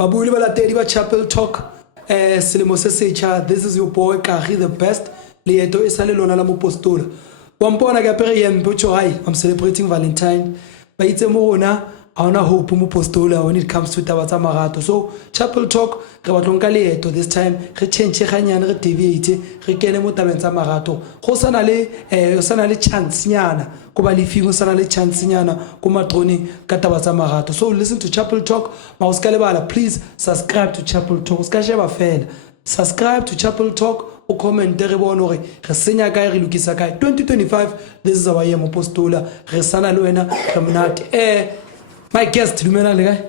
Babuli balatedi ba Chapel Talk. Selemo se setjha, this is your boy Kagi the best. Leeto e sale lona la mopostola. Wa mpona ka pere yempe tjho hai, I'm celebrating Valentine. Ba itse mo rona ha ona hope mo postola when it comes to taba tsa marato. So Chapel Talk re batla nka leeto this time re change ganyane re deviate re kene mo tabeng tsa marato. Go sana le chance nyana go ba lefing sana le chance nyana go matroni ka taba tsa marato. So listen to Chapel Talk. Ma o ska lebala, please subscribe to Chapel Talk. Ska sheba fela. Subscribe to Chapel Talk. O comment re bone hore re senya kae re lokisa kae. 2025, this is our year mo postola. Re sana le wena re monate. My guest, dumela le kae?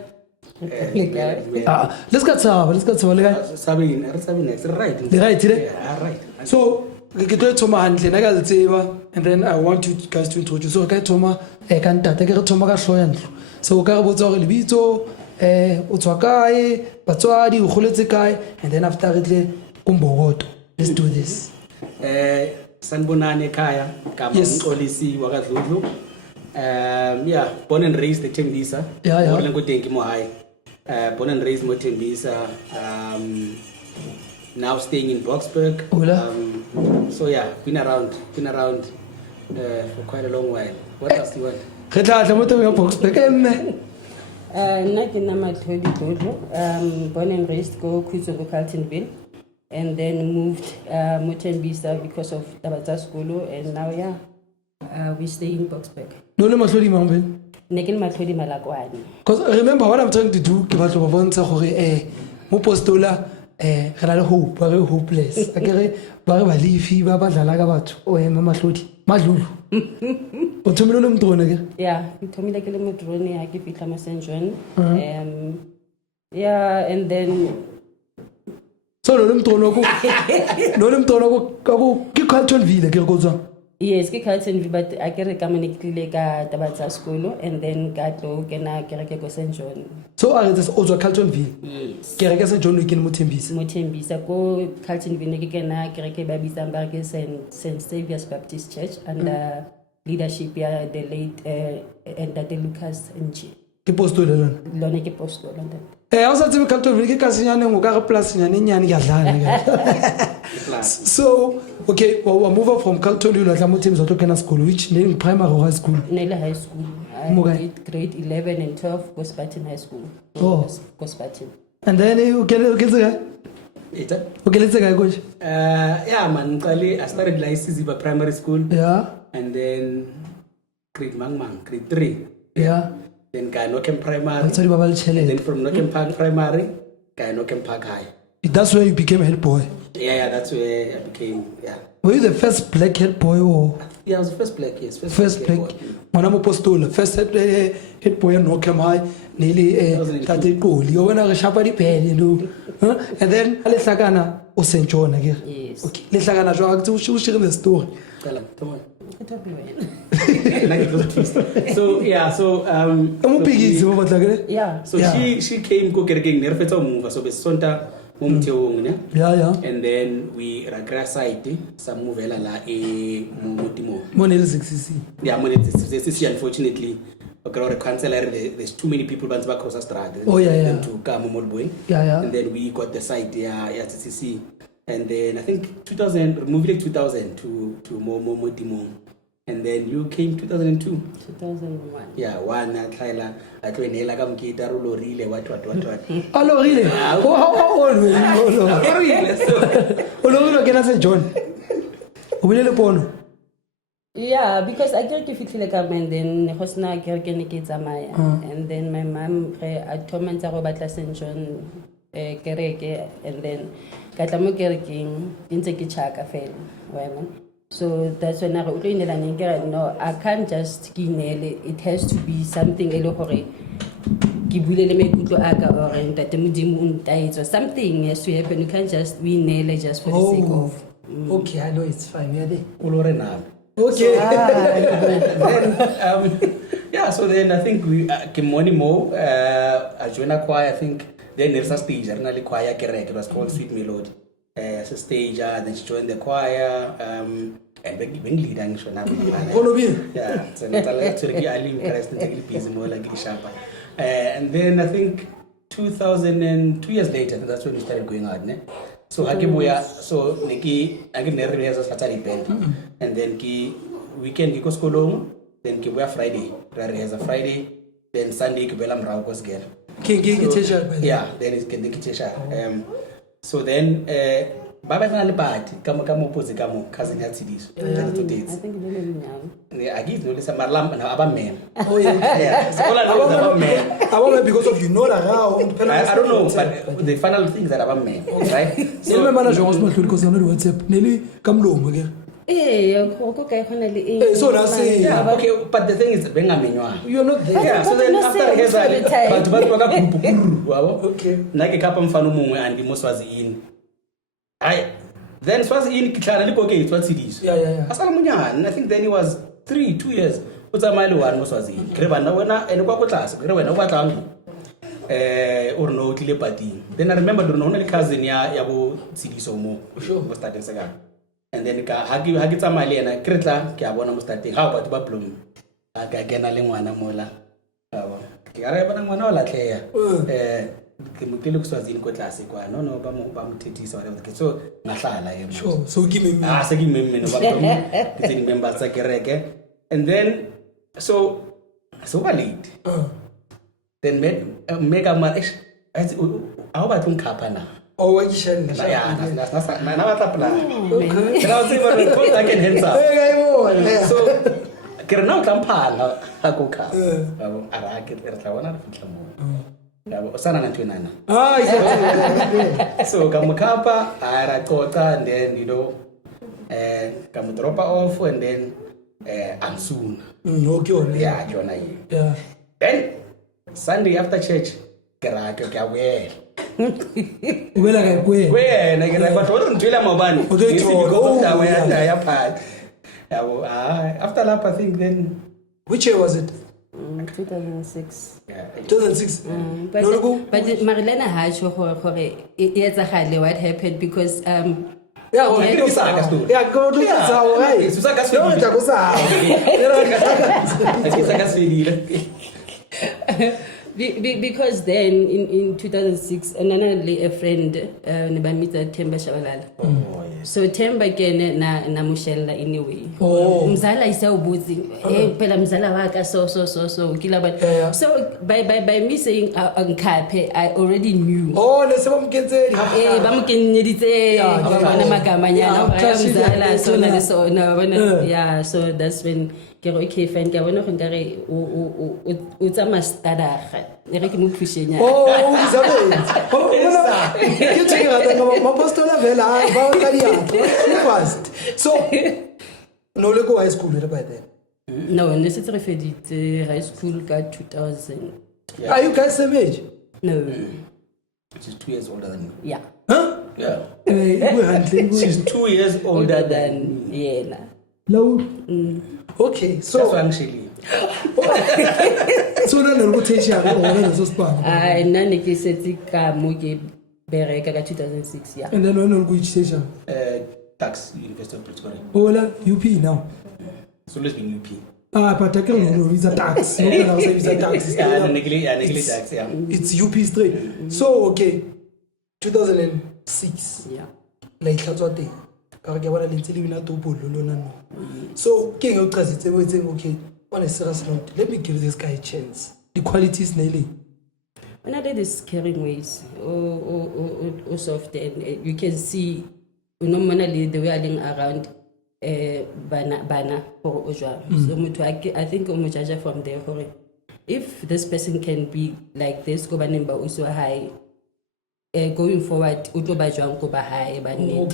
Let's get Saba le kae? Sabine, right. right. So ke tlo thoma hantle na ka le tseba, and then I want you guys to introduce. So ka thoma ka ntate ke re thoma ka hloya ntlo. So ka re botsa hore lebitso o tswa kae, batswadi o goletse kae, and then after re tle kumbogoto. Let's do this. Sanbonani Kaya, Yes. Kampolisi, Wagadulu. Yeah, born and raised at Tembisa. Yeah. Born and raised in Tembisa. Now staying in Boxburg. Ola. So yeah, been around for quite a long while. What else do you want? Re tla tla mo teng ya box back emme. Nna ke nna Matlhodi Dodlo, born and raised go Khutso Carltonville, and then moved mo Tembisa because of taba tsa sekolo, and now we stay in Boxburg. No le mahlodi mang ben. Nne ke Matlhodi Malakwane. Because remember what I'm trying to do ke batla ba bontsha gore mo postola re na le hope, ba re hopeless. Akere ba re ba lefi ba dlala ka batho o ema mahlodi madlulu. O thomile le mtrone ke? Yeah, ke thomile ke le mo drone ha ke fitla mo St John. Yeah, and then So no le mtrone ko ke Carltonville ke re go tswa. yes, ke Carltonville, but I ke re ka mane ke tlile ka taba tsa sekolo, and then ka tlo kena kereke ko St John. So are this also Carltonville? Yes. Ke re ke se John Wick mo Tembisa. Mo Tembisa ko Carltonville ke kena kereke ba bitsang ba ke St Saviour's Baptist Church under leadership ya the late Dr. Lucas Nji. Ke postola lona. Lona ke posto lona. Ha sa tsebe Carltonville ke ka senyane ngo ka re plus nyane nyane ke dlala. So okay, well, we'll move up from Carltonville la mo Tembisa to kena school, which name primary or high school? Nele High School. I did grade 11 and 12 go Spartan High School. Oh. Go Spartan. And then okay let's go coach. Yeah, man. I started Isiziba Primary School. Yeah. And then grade 3. Yeah. Then Nokem Primary. That's what And challenge. then from Nokem Park Primary, Nokem Park High. That's where you became a head boy. Yeah, that's where I became, Were you the first black head boy or Yeah, I was the first black, yes. first black? boy. Manamo postola, first head boy no came high, nearly Tate Cool. You wanna shapa the pen, you know. And then Alessagana or St. John again. Yes. Okay, let's to share the story. Tell him, come on. It will be well. Yeah. So she came go get again nerfetsa move so besonta mo mtheong ne. Yeah. And then we ragra site sa movela la mo timo. Monel 6cc. Yeah, this unfortunately okay, councillor there's too many people bands back across the street. Oh yeah. To come on boy. Yeah. And then we got the site TCC. And then I think 2000 moving 2000 to mo timo. And then you came 2002. 2001. Yeah, one atlaila atwenela ka mkita rulorile what. Hello, really? Oh, how old were you? Hello, can I say John? Ubile pono. Yeah, because I get to feel like and then hosna kereke ne ke tsamaya, and then my mom a tormenta go batla St John kereke, and then ka tla mo kerekeng ntse ke chaka fela wena. So that's when I no, I can't just kinele. It has to be something ele hore ke bulele maikutlo aka or ntate modimo o ntaetsa. Something has to happen. You can't just we nail just for the sake of. Okay, I know it's fine. Yeah, Olore na. okay. Then so then I think we Kimoni Mo I joined a choir. I think then there's a stage really choir kereke. It was called Sweet Melody. As a stage, then she joined the choir, and being leader in Shona. Yeah, so it's a lecture. I live in Christ and busy more like Shapa. And then I think 2002 years later, that's when we started going out. Ne? So Hakibuya, so Niki, I can never rehearse a Saturday band. And then ki weekend ki Koskolong, then Kibuya Friday, rehearse a Friday, then Sunday Kibela Mrao Kosger. Yeah, then it's Kendi Kitesha. So then, Baba na party, kamo pose kamo cousin had CDs. I think I give no listen marlam na aba men. Oh yeah. So all I know is about men. I want because of you know that around. I don't know, but the final thing is that about men, right? So my manager was not because on WhatsApp. Nelly come low again. So that's it. Yeah, okay, but the thing is benga You're not there. Yeah, so then after his but okay. Nake kapa mfano mumwe andi moswazi in. Then Swazi in Kitlana Lipoke, it's what CDs. Yeah. Asala Munyan, I think then he was 2 years. What's a mile one Moswazi? Krevana Wana and Wako class, Krevana Watam or no telepathy. Then I remember the only cousin Yabo CD Somo, was starting Saga. And then Hagita Mali and a Kreta, Kiabona was starting. How about Baplum? Agagena Limwana Mola. Kiarabana Manola Claire. Kimukiluk Swazini kwa classic one. No, bamu titi so whatever. So ngasala yena. Sure. So give me. So give me no bamu. Kitini member sa kereke. And then so valid. Then make a marriage. How about unkapana? Oh, what you said? Yeah, that's na watapla. Okay. Now see what we I can hands up. So kirana utampala hakuka. Arake ertawana fitlamu. Sana na twinana. So kamukapa arakota and then drop off and then I'm soon. Okay. Yeah, Jonah. Yeah. Then Sunday after church, kerake kya we. Wela ga kwe. We na kira kwa tono ntwela mabani. After lap I think then which year was it? 2006. Yeah. 2006. But Marilena had what happened because yeah, go to the because then in 2006 a friend Nebamita Temba Shabalala. So Temba again na Mushella anyway. Mzala isa ubuzi. Pela mzala waka so kila but so by me saying Nkape I already knew. Oh, let's bamkenze. Bamkenze bana magamanya mzala so na yeah, so that's when okay fine ke bona go ntare o tsama stadaga ere ke mo pushenya you take it my postola vela ba o tla fast so no le go high school by then no ne se refedite high school ka 2000 are you guys same age no she's 2 years older than you yeah yeah she's 2 years older than yena low okay so that's why I'm actually so na no rotation o so spa nane ke setse ka mo ke bereka ka 2006 yeah and then when no go station tax University of Pretoria ola UP now so let's be UP but I can't know visa tax no can say visa tax tax yeah it's UP straight so okay 2006 yeah like that's what they ka ke bona lentse le bina topolo lona no so ke go qasitse wetseng okay on a serious note let me give this guy a chance the qualities nearly when I did this caring ways or soft and you can see normally the way I ling around bana for ojwa so mutu I think o mo judge from there for if this person can be like this go banemba also high going forward utlo ba jwang go ba high ba ne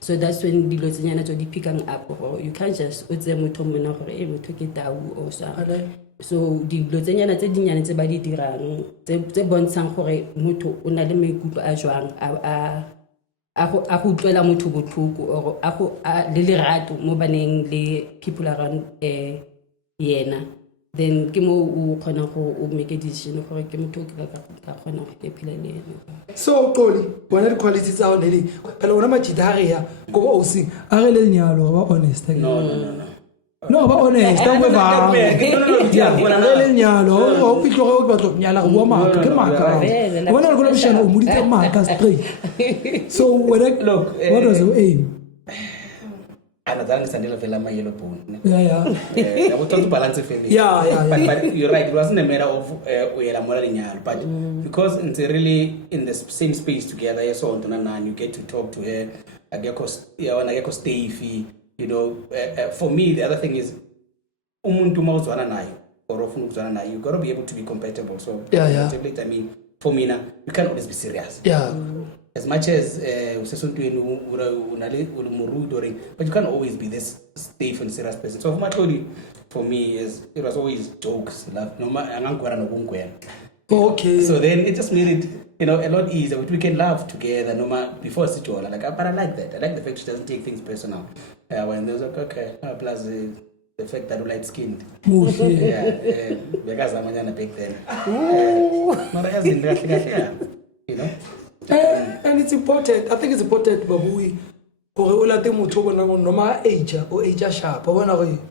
so that's when dilo tsenya tso di picking up or you can't just utse motho mona gore motho ke tau o sa so dilo tsenya tse dinyane tse ba di dirang tse bontshang gore motho o na le maikutlo a jwang a go utlwela motho botlhoko or a go le lerato mo baneng le people around yena then ke mo o khona go o make a decision gore ke motho ka khona go ke phela le yena so qoli bona di qualities tsa ona le phela ona majidare ya go o sing a re le nyalo ba honest no No, ba honest, ta go ba. Yeah, Re le nyalo, o pitlo go ba tlo nyala go bua maka, ke maka. Vele, Bona go lo mshana o muditse maka straight. So when Look, what was the aim? Another Sandila Villa, my yellow bone. Yeah. I was told to balance it. Yeah. But you're right, it wasn't a matter of where I'm wearing, but because it's really in the same space together, you saw and you get to talk to her. I get stay. You know, for me, the other thing is, you gotta be able to be compatible. So, Yeah. I mean, for me now, you can't always be serious. Yeah. As much as but you can't always be this safe and serious person. So for me, it was always jokes. Okay. So then it just made it, a lot easier. We can laugh together, no matter before it's all. But I like that. I like the fact she doesn't take things personal. When there's like, okay, plus the fact that I'm light skinned. Because I'm a big then. And it's important. I think it's important, Babui. Or we let them to no ma age or age sharp. Or when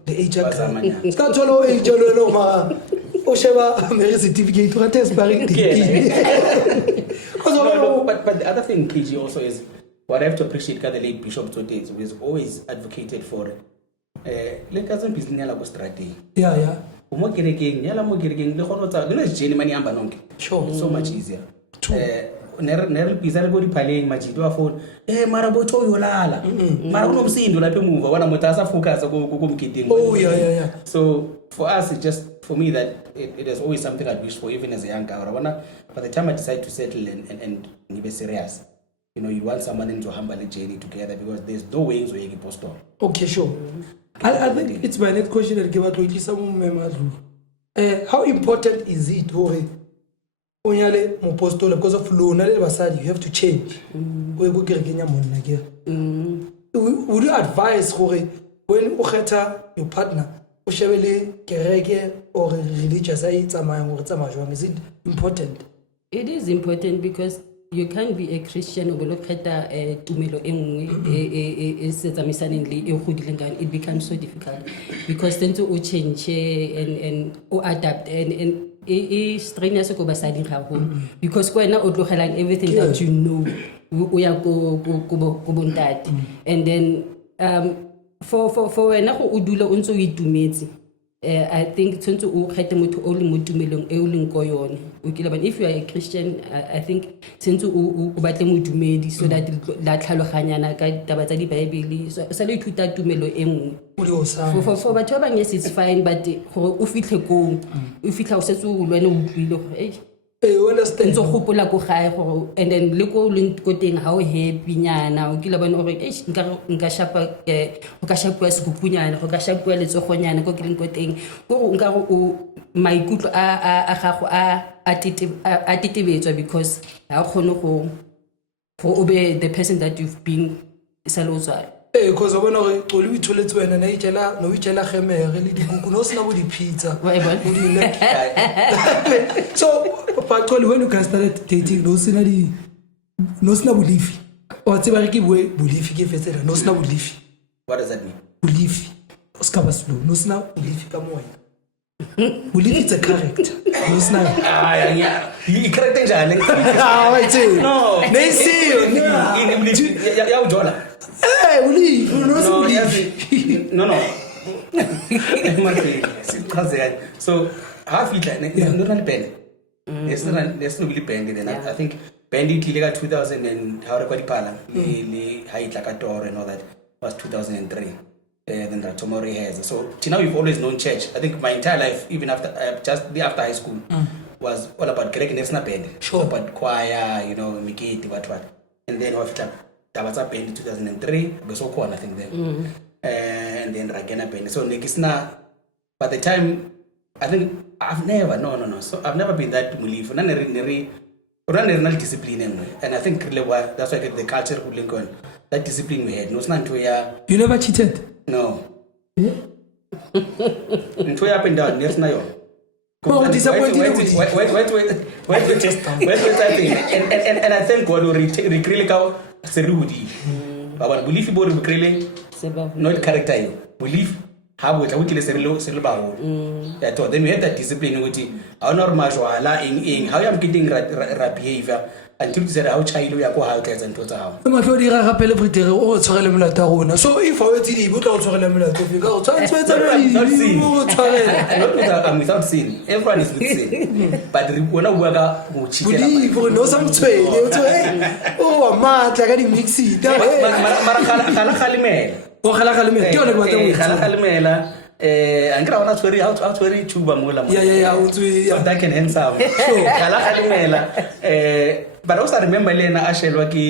the age it's got to know age or ma. O sheba my certificate to test barring. But the other thing, KG, also is what I have to appreciate the late Bishop Tote is always advocated for. Like as a business strategy. Yeah. Sure. So much easier. Never pizza go playing majido phone. Mara bocho yolala. Mara no msindo la move. Wana mutasa focus go. Oh yeah. So for us, it's just for me that it is always something I'd wish for, even as a young guy. By the time I decide to settle and be serious, you want someone into humble journey together because there's no ways where you can post on. Okay, sure. I think it's my next question that give out to some how important is it Onyale Mopostola because of Luna Basadi, you have to change. We go get would you advise when Ucheta, your partner, Ushevele, Kerege, or religious aids is it important? It is important because you can't be a Christian or look at tumelo it becomes so difficult because then to change and adapt and strain as go beside home because when everything that you know we are go that and then for when udula unso itumetse I think since o khete motho o le mo tumelong e o leng ko yone o kile ba if you are a Christian I think since o batle modumedi so that la tlhaloganyana ka taba tsa di Bible so sa le ithuta tumelo e nngwe for batho ba bang yes it's fine but gore o fitlhe ko o fitlha o setse o lwane o buile gore you understand ntse go pola go gae gore and then le go leng go teng ha o happy nyana o kile bana gore nka shapa go ka shapwa sekupunyana go ka shapwa letsogonyana go kileng go teng go nka go maikutlo a gago a titebetswa because ha khone go obey the person that you've been salozwa because I want to we toilet when and itela no itela gemere le dikuku no sna bo di pizza so actually when you can start dating no sna belief o tseba re ke bue belief ke fetsela no sna belief. What does that mean? Belief skaba slow no sna belief ka moya belief it's a character no sna yeah you character njani wait no they see you ya ujola believe no so half it not band there's no really band then I think bandit illegal 2000 and how record pala le height like a door and all that was 2003 then the tomorrow has so till now we've always known church. I think my entire life even after after high school was all about Greg Nesna band, sure. About choir, Mikiti, what and then after that was up in 2003 so cool I think then and then Ragena band so Nikisna by the time I think I've never so I've never been that belief run discipline anyway. And I think that's why the culture would link on that discipline we had no you never cheated no up and down yes na oh disappointed wait and I think God will recreate out serudi baba belief bo recreate not character you belief ha botla o tlile se re baholo ya to then we had that discipline ukuthi ha ona re majwala eng ha o ya moketeng ra behavior until we said how child ya ko ha o tla etsa ntho tsa hao Mahlo di ra gape le pretere o tshwarele molato wa rona so if o etsi di botla o tshwarele molato fe ka o tshwantse etsa Not di sin. o tshwarele Not without sin. Everyone is with sin. But wona bua ka mo cheatela. bodi for no sa mtshwele o tshwe o wa matla ka di mixita Mara khala khalimela. o khala khala me ke ona ke batla go Khala khalimela ankra ona tshwere chuba mola mo. ya o tswe So that can handsome. So khala khalimela but also remember lena a shelwa ke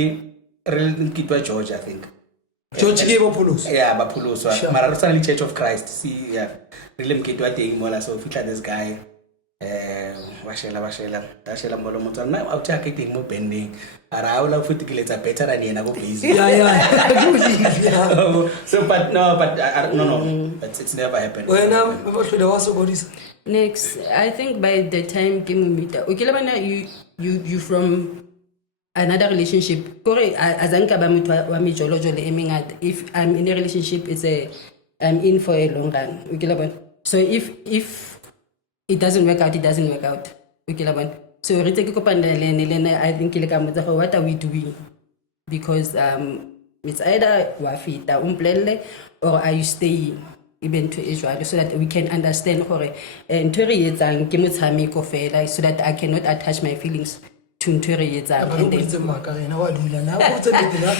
re kitwa George I think. George ke bo pholoso Yeah, bapuloswa. Sure. Mara re tsana le Church of Christ. See, yeah. Re le mokete wa teng mola so fitla this guy. Wa shela molo motho. Na a tshaka teng mo bending. Ara ha ola futhi ke letsa better than yena go busy. ya ke bodifi So but no, it's never happened. wena ba hlole wa sokodisa Next, I think by the time ke mo meet, okay, labana you from another relationship. Kore azanka ba motho wa mejolojolo e mengata. If I'm in a relationship, I'm in for a long run. Okay, labana. So if it doesn't work out, it doesn't work out. Okay, labana. So re take kopana le lena I think le ka motsa what are we doing? Because it's either wa fita umplelle or are you staying even to Israel so that we can understand gore ntwe re etsang ke motshameko fela so that I cannot attach my feelings to ntwe re etsang ka and go then itse maka rena wa dula na o tse betela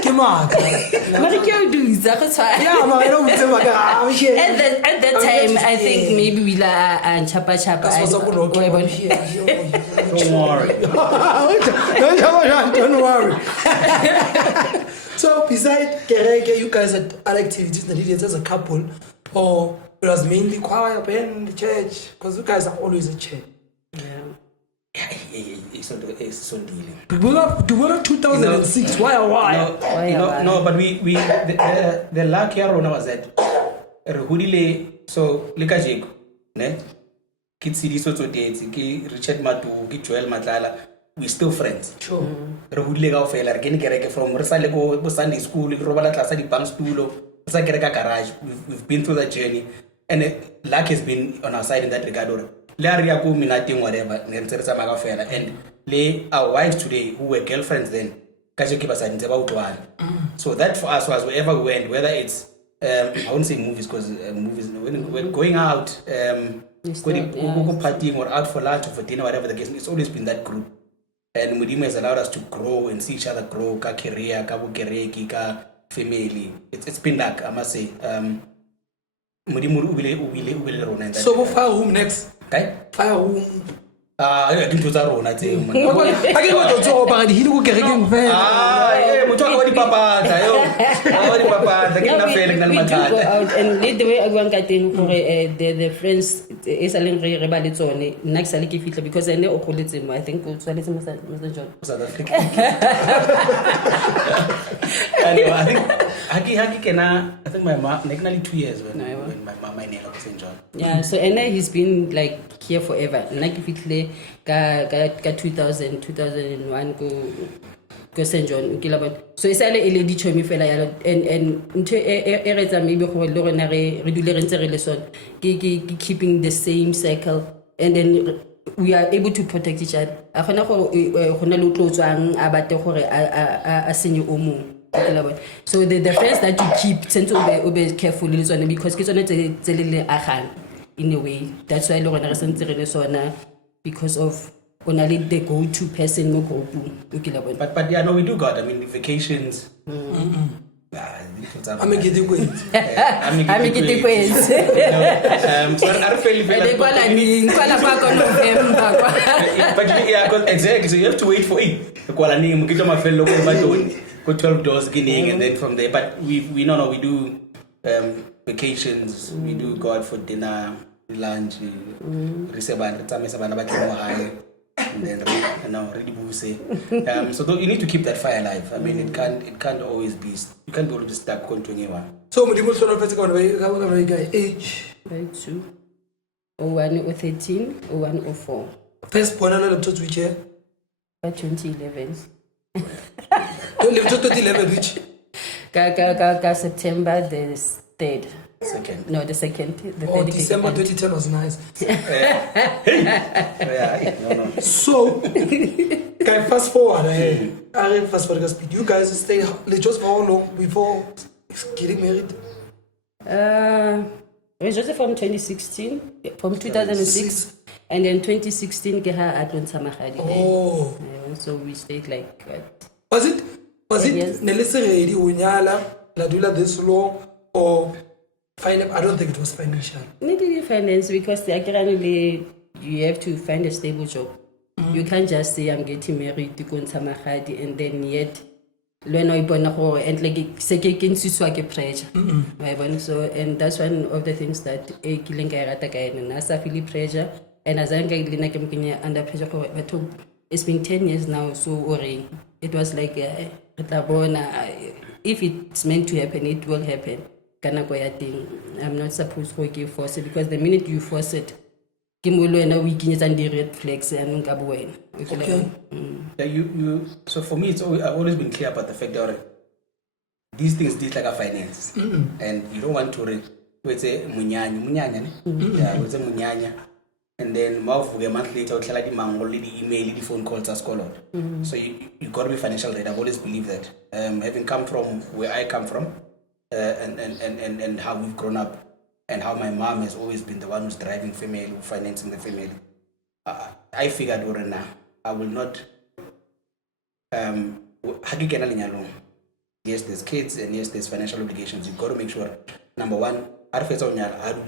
ke maka mara ke o duza go tshwa ya ma rena o itse maka a she at that time I think maybe we la chapa ka so go roke I- Don't worry. don't worry so beside Kereke you guys had other activities that you did as a couple or it was mainly choir band church because you guys are always at church Isondile. Dubula 2006 why No, but we the luck ya rona was that re hodile so le ka jeko ne ke tsidiso tsotetse ke Richard Matu ke Joel Matlala we still friends sure re hodile ka ofela re ke ne kereke from re sa le go Sunday school ke robala tlasa di bank stulo re sa kereka garage we've been through that journey and luck has been on our side in that regard or le a re ya ko minating whatever ne ntse re tsamaya kaofela and le our wives today who were girlfriends then ka je ke ba sa ntse ba utlwana so that for us was wherever we went whether it's I won't say movies because movies when we're going out go partying or out for lunch or for dinner whatever the case it's always been that group and Modimo has allowed us to grow and see each other grow ka career ka bokereki ka family it's been like I must say Modimo o bile rona in that so go fire room next okay fire room ke ntho tsa rona tse a ke go tso ba di hile go kerekeng fela motho wa dipapata yo wa dipapata ke nna fela ke na le We do go mathata out and le the way I buang ka teng gore the friends e sa leng re ba le tsone nna ke sa le ke fitla because ene o goletse mo I think o tshwanetse mo Mr. John South Africa anyway I think my mom like nearly 2 years when my mama in St. John yeah so and he's been like here forever nna ke fitle ka 2001 go St. John ke la bona so e sale e le di chomi fela ya and ntho e re tsa maybe go le rena re dule re ntse re le sone ke keeping the same circle and then we are able to protect each other a gona go na le tlotswang a bate gore a senye o mong so the friends that you keep tend to be careful le tsone because ke tsone tse le agang in a way that's why le rona re sentse re le sona because of only the go-to person mo group okay la bona but yeah no we do got I mean vacations I'm getting wait I'm getting quiz so I feel le kwala ni kwala kwa ko November kwa but yeah exactly so you have to wait for it kwala ni mokitlo mafelo ko batoni go 12 doors beginning and then from there but we no we do vacations we do go out for dinner lunch re se bana re tsamisa bana ba tlemo hae and then ready buse so you need to keep that fire alive I mean it can't always be you can't always be stuck on 21 so Modimo sona fetse ka bona ba guy age by 2 01 or 13 01 or 4 first bona le mtsotsi which year by 2011 le mtsotsi 11 which ka September the 3rd. Second. No, the 2nd. The Oh, 3rd. December 2010 was nice. Yeah, no. So, okay, fast forward. Fast forward. You guys stayed just for how long before getting married? It was just from 2016, from 2006, and then 2016 ke ha a tlo ntsha magadi. Oh. So we stayed like Was it Yes. Nelisiredi Unyala, Ladula this long, or I don't think it was financial. maybe finance, because apparently you have to find a stable job. You can't just say I'm getting married to go ntsha magadi and then yet and pressure. So, and that's one of the things that killing I feel pressure, and as I'm under pressure, but it's been 10 years now, so it was like if it's meant to happen, it will happen. I'm not supposed to force it, because the minute you force it, red flags and Okay. Yeah, so for me, I've always been clear about the fact that these things like a finance, and you don't want to say munyanya, yeah, we say munyanya, and then a month later, I'll tell you the email, the phone calls us called. So you got to be financial ready. I've always believed that, having come from where I come from, and how we've grown up, and how my mom has always been the one who's driving family, financing the family. I figured now I will not. Yes, there's kids, and yes, there's financial obligations. You've got to make sure, number one, our face on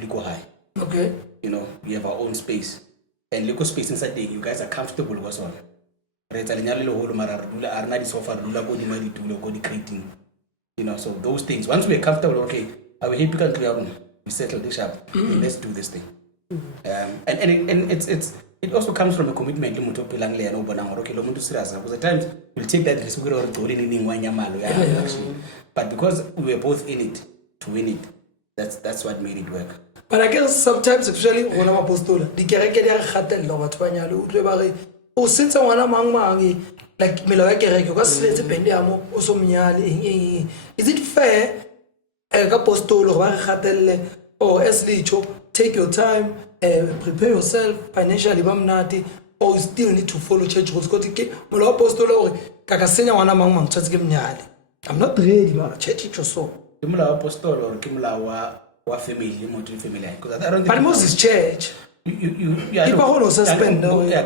go high. Okay. You know, we have our own space, and local space inside there. You guys are comfortable with all. You know, so those things. Once we're comfortable, okay, I will help you can we settle this up. Let's do this thing. And it also comes from a commitment. Because at times we'll take that risk, but because we were both in it to win it, that's what made it work. But I guess sometimes, especially when I'm apostola, the kereke dia khatel lo batho ba nyalo utlwe ba re o sentse ngwana mang like melo ya kereke o ka se letse bende ya mo o so mnyale. Is it fair ka apostolo ba re khatelle or as licho take your time, prepare yourself financially bamnati, or you still need to follow church rules because ke molo apostolo ore ka ka senya ngwana mang tshwetse ke mnyale. I'm not ready ba church it so. Ke molao apostolo or ke molao wa family family, because I don't think But Moses church yeah, people hold suspend no. Yeah,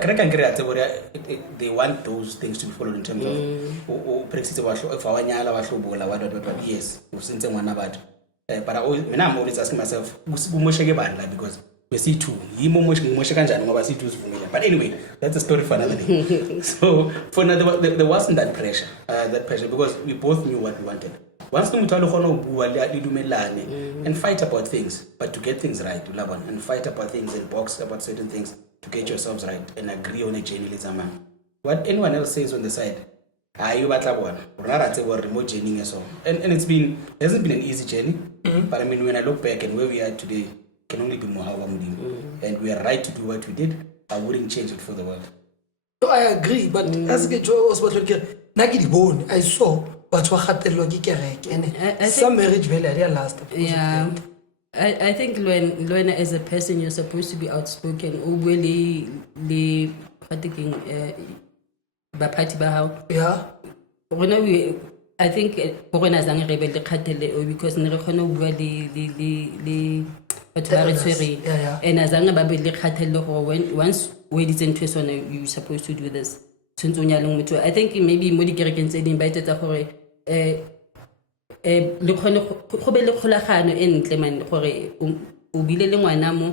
they want those things to be followed in terms of practice if awanyala wahlobola what yes since one about but I'm always asking myself because we see two but anyway, that's a story for another day. So for another, there wasn't that pressure because we both knew what we wanted. Once and fight about things, but to get things right, and fight about things and box about certain things to get yourselves right and agree on a journey. What anyone else says on the side, remote journey so. And it hasn't been an easy journey, but I mean when I look back and where we are today, can only be more and we are right to do what we did. I wouldn't change it for the world. No, I agree, but as I was what I saw but some marriage value last. Yeah. I think when as a person you're supposed to be outspoken or really the yeah. I think because and as once we didn't you're supposed to do this. I think maybe Modi Kerrigan said invited le go be le kgolagano e ntle man gore o bile le ngwana mo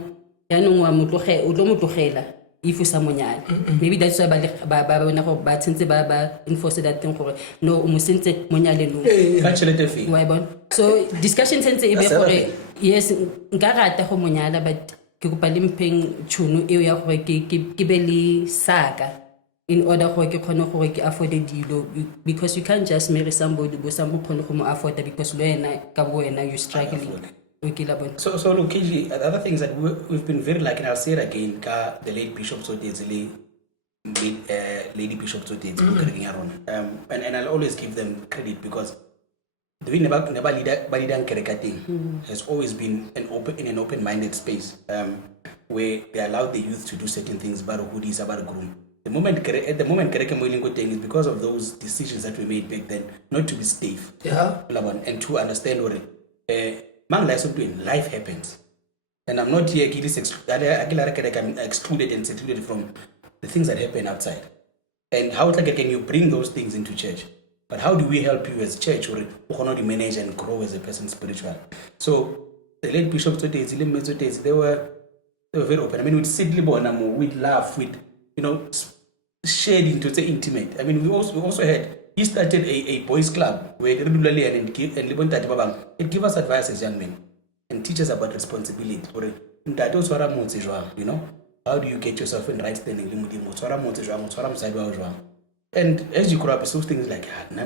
ya nong wa motloge o tlo motlogela if o sa monyane. Maybe that's why ba bona go ba tsentse ba enforce that thing gore no o mo sentse monyale no Bachelor fee. So discussion sense e be gore yes nka rata go monyala but ke kopa le mpeng tšhono eo ya gore ke be le saka in order for ke afford dilo, because you can't just marry somebody but some go afford because you're struggling. So look, KG, the other things that we've been very lucky, and I'll say it again, the late Bishop Lady Bishop and I'll always give them credit because the way never leader kereka thing has always been an open-minded space where they allow the youth to do certain things about hoodies, about groom. At the moment kereke mo ileng ko teng is because of those decisions that were made back then, not to be stiff. Yeah. And to understand what life happens. And I'm not here I'm excluded and secluded from the things that happen outside. And how can you bring those things into church? But how do we help you as church or how do you manage and grow as a person spiritual? So the late Bishop they were very open. I mean, we'd sit we'd laugh, we'd shared into the intimate. I mean, we also had, he started a boys club where regularly and it give us advice as young men and teach us about responsibility. How do you get yourself in right standing? And as you grow up, those things like and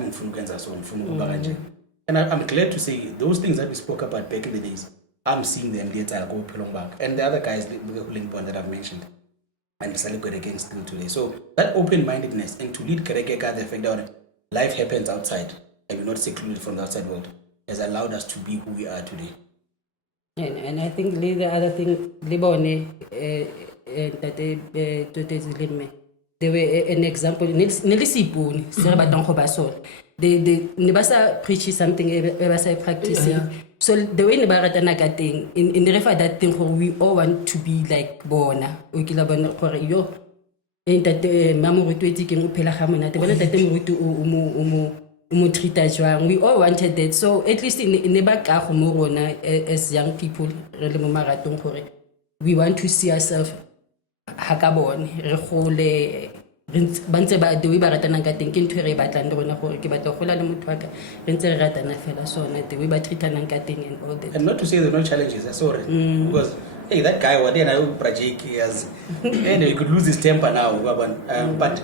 I'm glad to say those things that we spoke about back in the days, I'm seeing them back. And the other guys that I've mentioned and celebrate against them today. So that open-mindedness and to lead Kereke the fact that life happens outside and we're not secluded from the outside world has allowed us to be who we are today. And I think the other thing, they were an example. They never preach something, they practicing. So the way nebaratana thing in the refer that thing we all want to be like bona. Ukila bona for yo. In that mamu retweeti ke mo phela ga monate bona tate mo rutu o treat jwang. We all wanted that. So at least in the back as young people really mo maratong gore we want to see ourselves hakabone re gole bantse ba the way ba ratana ka teng ke ntwe re batlang rona gore ke batla gola le motho wa ka re ntse re ratana fela sona the way ba treatana ka teng and all that. And not to say there are no challenges, sorry, because hey, that guy what then I project has and he could lose his temper now, but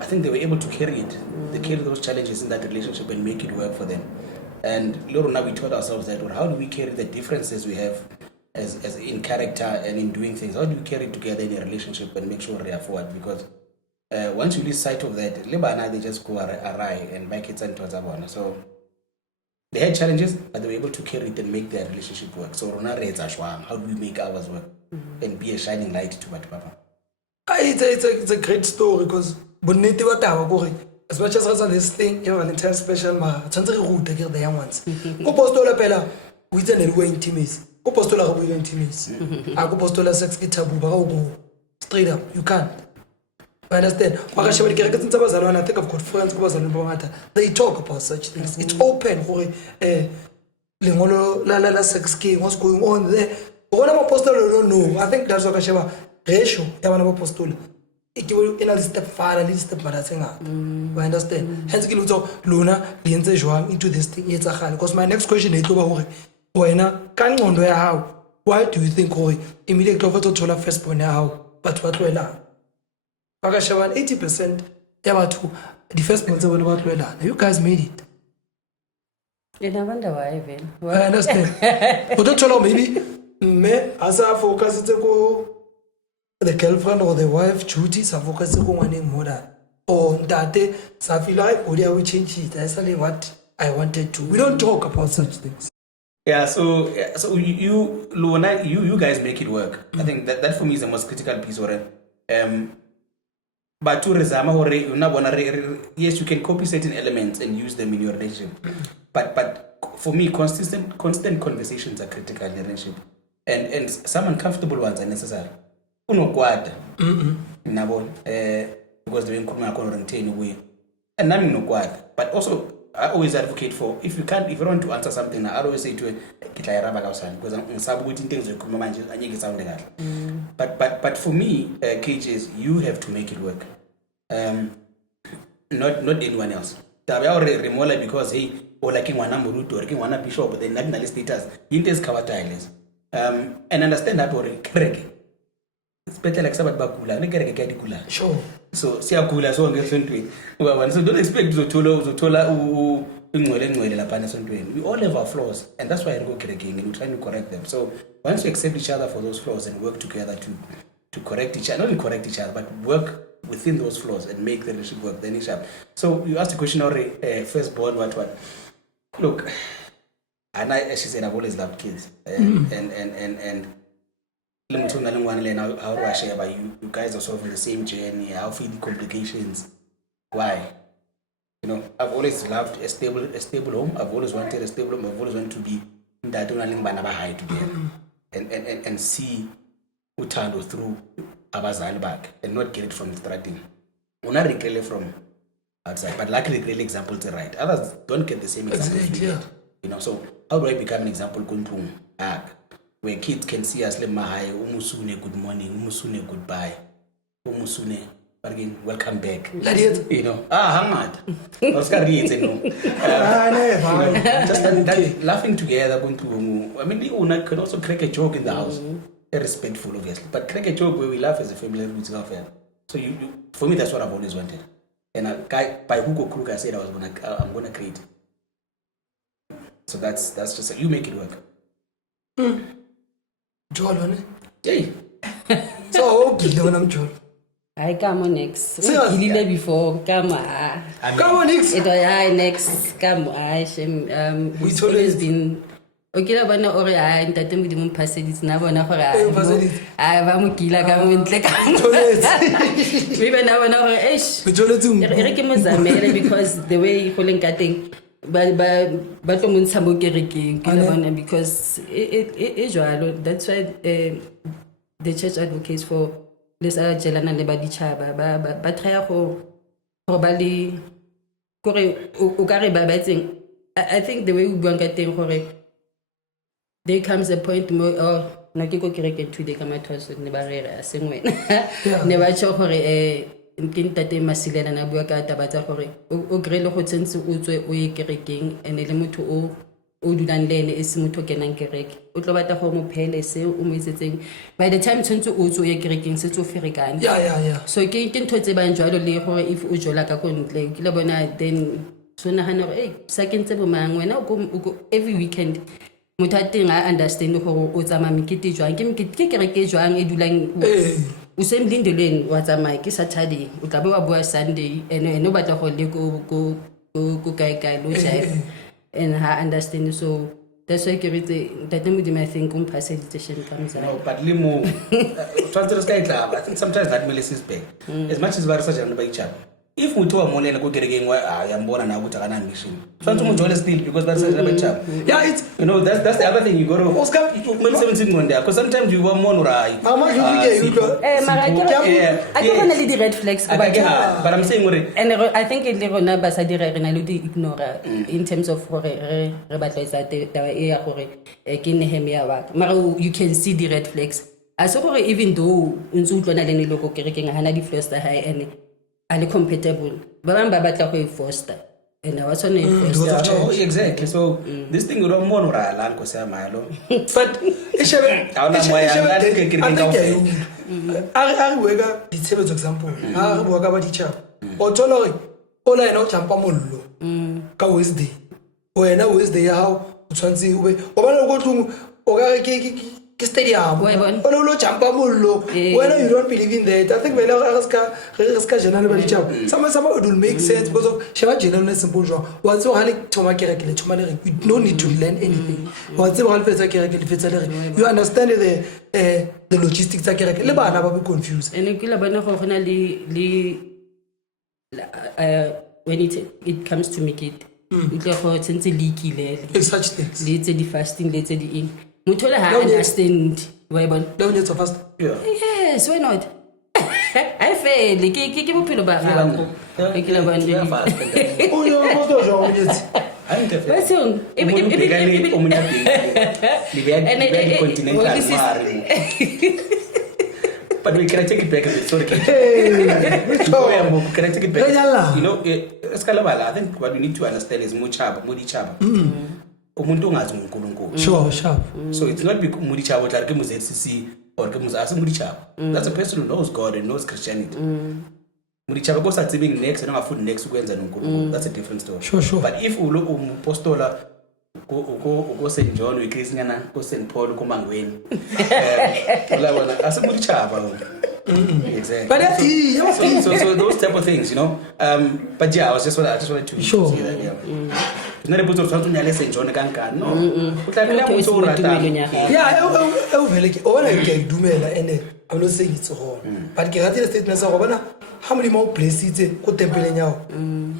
I think they were able to carry it. They carry those challenges in that relationship and make it work for them. And Lord, now we told ourselves that, how do we carry the differences we have as in character and in doing things? How do we carry it together in a relationship and make sure we are forward? Because once you lose sight of that, they just go awry and make it towards Abona. So they had challenges, but they were able to carry it and make their relationship work. So how do we make ours work and be a shining light to what Papa? It's a great story because as much as this thing, Valentine's special, the young ones. Postola Pella, we didn't go intimacy. Postola go intimacy. I go postola sex itabu, straight up, you can't. I understand. I think I've got friends who they talk about such things. It's open. Sex king, what's going on there? Don't know. I think that's what I ratio. It will in a step far, a step mother. I understand. Hence, Luna, into this thing. Because my next question is when can on where how? Why do you think immediately over to first point how? But what will I? 80% the first point about you guys made it. And I wonder why even. I understand. But don't tell maybe me as I focus the girlfriend or the wife duties are focusing on one more. Or that day, I feel like we change it. That's only what I wanted to. We don't talk about such things. Yeah, so you Luana, you guys make it work. I think that for me is the most critical piece of it. But to resama yes, you can copy certain elements and use them in your relationship. But for me, constant conversations are critical in a relationship. And some uncomfortable ones are necessary. Because the way and I'm no quiet. But also I always advocate for if you want to answer something, I always say to it, because I'm saboting things but for me, KJs, you have to make it work. Not anyone else. Because hey, or like in one number or one bishop, but then national status, Indians cover tiles. And understand that or correct. It's better like Sabat Bakula, Sure. So, see how cool as well gets into it. Well, so don't expect Zotola, we all have our flaws, and that's why I go correcting and we're trying to correct them. So, once we accept each other for those flaws and work together to correct each other, not only correct each other, but work within those flaws and make the relationship work, then it's sharp. So you asked the question already, firstborn, what? Look, and as she said, I've always loved kids. And let me tell you how do I share about you? You guys are solving the same journey. How feel the complications? Why? You know, I've always loved a stable home. I've always wanted a stable home. I've always wanted to be that together and see Utando through abazali back and not get it from the starting. Una recall from outside, but luckily the example to right. Others don't get the same example. Exactly, yeah. You know, so how do I become an example where kids can see us mahai, umusune good morning, umusune goodbye, umusune again welcome back. You know, Hamad. Oscar reads, you know. Just that laughing together, I mean, you can also crack a joke in the house. Respectful, obviously, but crack a joke where we laugh as a family. So you for me, that's what I've always wanted. And a guy by Hugo Krug, I said I'm gonna create. So that's just you make it work. Joel, Hey, so okay, when I'm Joel. I come on next. Seriously? Gilile before, come on. Come on, Nix. It was next, come on. It's always been. Okay, la bona ore a ntate mo dimong passedits na bona gore a ba mo kila ka mo ntle ka we ba na bona gore eish re ke mo zamele because the way go leng ka teng ba tlo mo ntsha mo kerekeng ke la bona because it jwalo. That's why the church advocates for lesa jelana le ba ditšhaba ba try go ba le gore o ka re ba batseng. I think the way we buang ka teng gore there comes a point more na ke go kereke today ka mathoso ne ba re a sengwe ne ba tšho gore ke ntate masilela na bua ka taba tsa gore o grele go tsentse o tswe o ye kerekeng ene le motho o dulang le ene e se motho kenang kereke o tlo batla go mo phele se o mo itsetseng by the time tsentse o tswe o ye kerekeng se tso ferekane so ke ntho tse bang jwalo le gore if o jola ka go ntle ke le bona then so nahana gore sa kentse bo mang wena o every weekend motho a teng a understand gore o tsamaya mekete jwang ke kereke jwang e dulang o semlindeleng wa tsamaya ke Saturday o tla be wa bua Sunday ene o batla go le go kae lo jive and ha understand. So that's why ke retse ntate modimo I think facilitation comes no, but limo transfer sky club. I think sometimes that Melissa's back as much as varsa jana ba ichapa. If we told Molena go get again, I am born and I would have an mission. Still because that's a chap. Yeah, it's that's the other thing you go to Oscar. Because sometimes you want more right. I don't really the red flags, but I'm saying and I think it live on a basadira and I would ignore in terms of you can see the red flags. I saw even though unzutwana logo kerking Hannah first high and are compatible. But I'm batla go foster. And I was on exactly. So this thing we don't want to land ko sa malo. But I wega ditshebetso example. A re bua ka ba ditšhaba. O tsolo re o la ena o tsampa mollo. Ka Wednesday. Wena Wednesday ya hao o tshwantse o be o bana go tlung o ka ke stadium o lo jumpa mollo wena you don't believe in that. I think vele re ska jena ba ditšhaba some it will make sense because of sheba jena le simple jwa wa tse ga le thoma kereke le thoma le you don't need to learn anything wa tse ga le fetsa kereke le fetsa le you understand the logistics tsa kereke le bana ba be confused ene ke la bana go gona le when it comes to make it utle go tsentse leakile such things le tse di fasting le tse di in motho le ha understand why bon don't need to fast yes why not I feel ke bophelo ba gago ke la bana o yo mo to jo o nyetse Basong but we can take it back a bit. Sorry. Can I take it back? You know, I think what we need to understand is Mudi Chaba. Sure, sharp. So it's not because Mudi Chaba like ZCC or Mudi Chaba. That's a person who knows God and knows Christianity. Mudi Chaba goes at living next and food next weekends and that's a different story. Sure. But if we look Postola go St. John, we Christiana, go St. Paul, go Mangwen. As a Mudi Chaba. Exactly. But that's So those type of things, you know. But yeah, I just wanted to Sure. say that. Yeah. It's not about to nyale St. John kan. No. O tla Motho phela o motho o se ratang. tumelong ya gago. Yeah, I want to dumela, and I'm not saying it's wrong. But ke ratile statement sa go bona ha modimo o blessitse ko tempeleng ya go.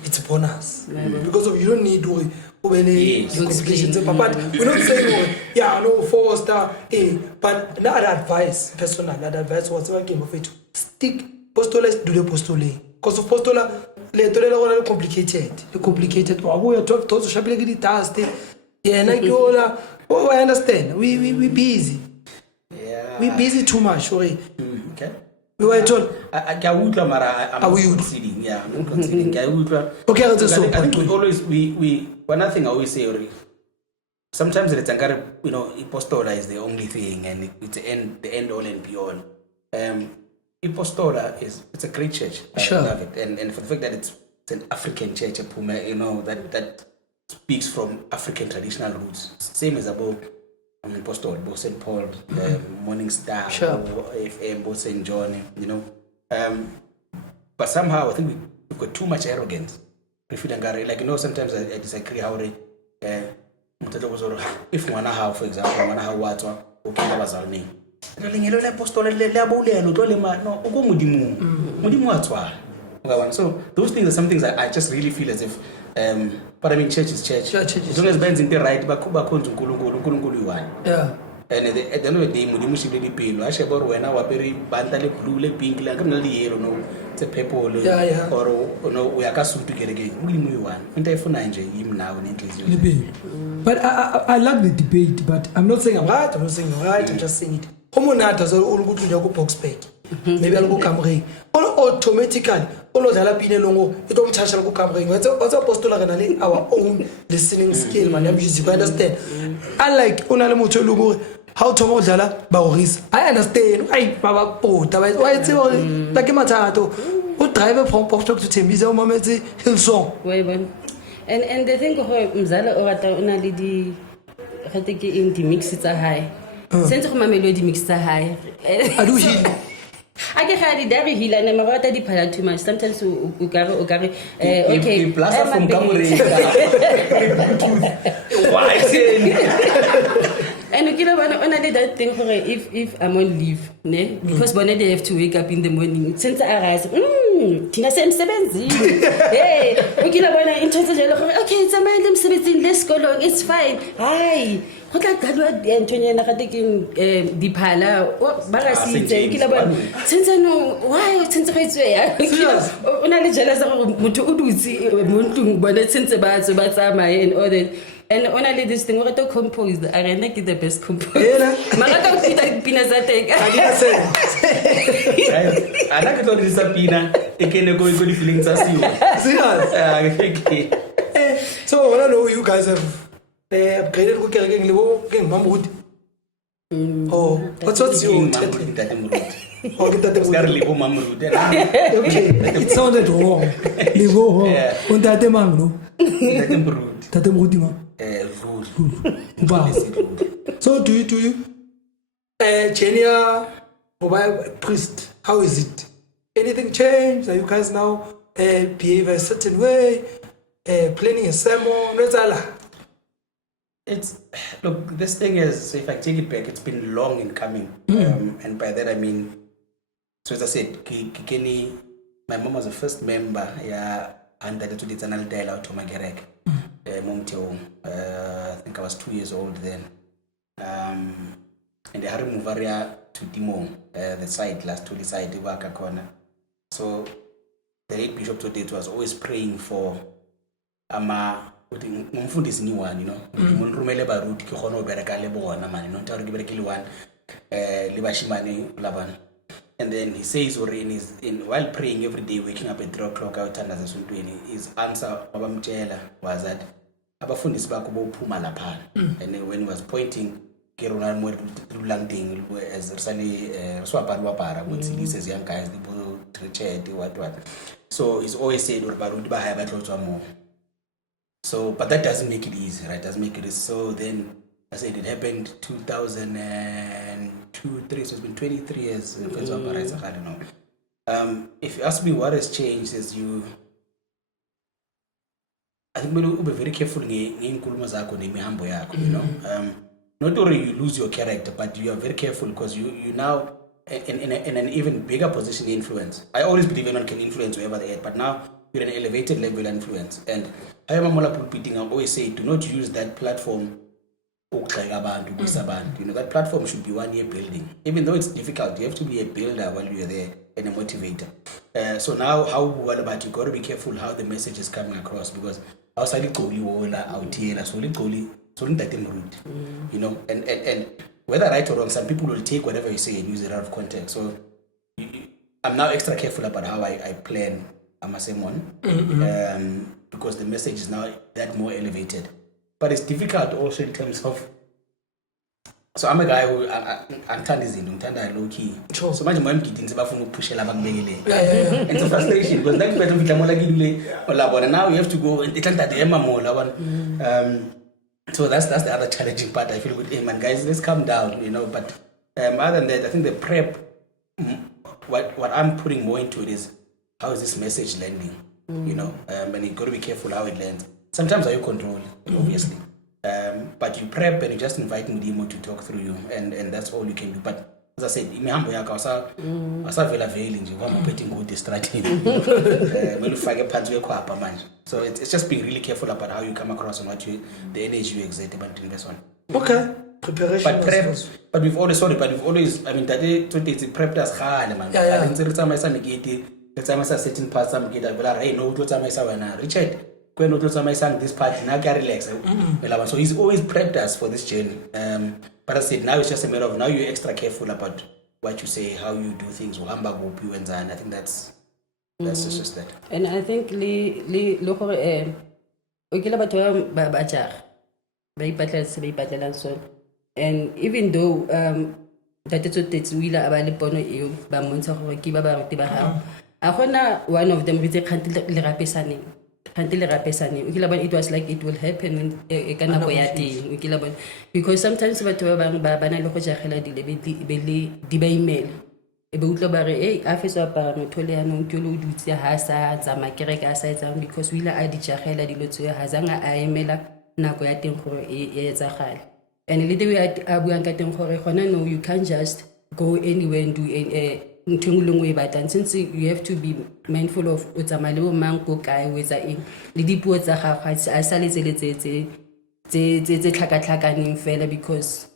It's bonus. Because of you don't need to Yes. complications. But we're not saying yeah, no 4-star, but not advice, personal. That advice was what came of it. Stick postulas, do the postuling. Because of postula, le complicated. Oh, we are talking to shabile ke di-task. Yeah, like you oh, I understand. We busy. Yeah. We busy too much. Sorry. Okay. We were told. I utlwa mara I'm not conceding. Yeah, I'm not conceding. Ke a utlwa. Okay, let's I think so. we always we one thing I always say sometimes it's you know, Ipostola is the only thing and it's the end all and be all. Ipostola it's a great church. Sure. I love it. And for the fact that it's an African church, you know, that speaks from African traditional roots. Same as about Postol, both St. Paul, Morning Star, Sure. FM, both St. John, you know. But somehow I think we've got too much arrogance. Like, you know, sometimes I disagree how they if ngwana hao, for example, ngwana hao wa tswa o kena bazalwane lengelo la apostole le bolelo tlo le ma no o go modimo wa tswa. So those things are some things I just really feel as if but I mean church is church. Church is as long as bands in the right bakhonza uNkulunkulu yi-one. Yeah. And at the end of the day modimo shile le pelo a sheba gore wena wa pere banta le blue le pink le ka nna le yellow no tse purple Yeah. or no o ya ka suit kereke modimo yi-one into efuna nje yimi nawe nenhliziyo. But I like the debate, but I'm not saying I'm right, I'm not saying you're right, I'm just saying it. Homonata so all go to go box back. Maybe I'll go Camry. Automatically, all of the pine longo, it don't touch go Camry. What's apostola ganale our own listening skill, man. Music, I understand. I like onale moto logo how to modala Bauris. I understand. I baba pota. Why it's like matato. Who drive from Porto to Tembisa Mameti Hillsong. Wait, and the thing go mzala o rata ona le di gate ke in di mix tsa high sentse go mamelo di mix tsa high I do heal. I get had the devil heal and my rata di phala too much sometimes o kare okay Plus from Camry. Why? and you know when I did that thing for if I'm on leave ne because when they have to wake up in the morning since I rise Tina semsebenzini hey ukila bona interest jelo okay it's a man emsebenzini let's go long it's fine hi go tla gadwa ntonyena ga teking diphala ba ga sitse ukila bona since no why since ga itswe ya ona le jealous go motho o dutse mo ntlong bona since ba tsamaye and all that. And when I did this thing, what I compose, I ran like the best composer. Malaka pita pina zateka. I like to this pina. It can go good feelings as you. So I don't know you guys have upgraded cooking again, Mammoth. Oh, what's your title? Oh, get that okay, it sounded wrong. Livo, on that mango. Tate Mudima. So do you Chenia priest, how is it? Anything changed? Are you guys now behave a certain way? Planning a sermon? It's look, this thing is, so if I take it back, it's been long in coming. And by that I mean, so as I said, Kikeni, my mom was the first member, under the traditional dialogue to Magerek. I think I was 2 years old then. And they had to move area to Timon, the side, last to the side, the Waka corner. So the late Bishop Todet was always praying for Mumfundis new one, you know. Rumele Barut, Kihono Bereka Lebona, man, no Targi one, Libashimani Laban. And then he says, or while praying every day, waking up at 3 o'clock out under the sun, his answer was that Abafundis Bakubo Puma Lapan. And then when he was pointing, Keruna Landing, as Sally Swapan Wapara, when he says young guys, the bull, what. So he's always said, or Barud Bahaba more. So, but that doesn't make it easy, right? Doesn't make it easy. So then I said it happened 2002, 3, so it's been 23 years. I don't know. If you ask me what has changed, is I think we'll be very careful in kuluma zako nemihambo yako, you know. Not only you lose your character, but you are very careful because you now in an even bigger position to influence. I always believe anyone can influence wherever they are, but now you're an elevated level of influence. And I am pulpiting, I always say, do not use that platform. You know, that platform should be one year building. Even though it's difficult, you have to be a builder while you're there and a motivator. So now, what about you? Got to be careful how the message is coming across, because outside out here, you know, and whether right or wrong, some people will take whatever you say and use it out of context. So I'm now extra careful about how I plan Amasemon, because the message is now that more elevated. But it's difficult also in terms of. So I'm a guy who I'm low key. Sure. So much more getting to push a and it's a frustration because that's better with and now you have to go and so that's the other challenging part I feel with him. And guys, let's calm down, you know. But other than that, I think the prep, what I'm putting more into it is how is this message landing, you know, and you got to be careful how it lands. Sometimes you control, obviously, but you prep and you just invite Mudimo to talk through you, and that's all you can do. But as I said, so it's just being really careful about how you come across and the energy you exert about in this one. Okay, preparation. But we've always, I mean, that day it's prepped as hard, man. Let's say certain parts I'm getting, hey, no, Richard. When I sang this part, now get relax. So he's always prepped us for this journey. But I said now it's just a matter of now you're extra careful about what you say, how you do things. And I think that's just that. And I think and even though that it's wila abale pono eo ba montsha gore ke ba ba ruti ba hao a gona one of them with le rapesane it was like it will happen when because sometimes batho ba bang ba bana le go jagela di ba email e be utlo ba re hey a fetsa pa motho le yanong ke lo dutse ha sa tsa makere ka sa etsa because wila a di jagela dilo tse ha zanga a emela nako ya teng gore e etsagale. And a little bit no, you can't just go anywhere and do but since you have to be mindful of utamalo mango guy with a lidipo fella because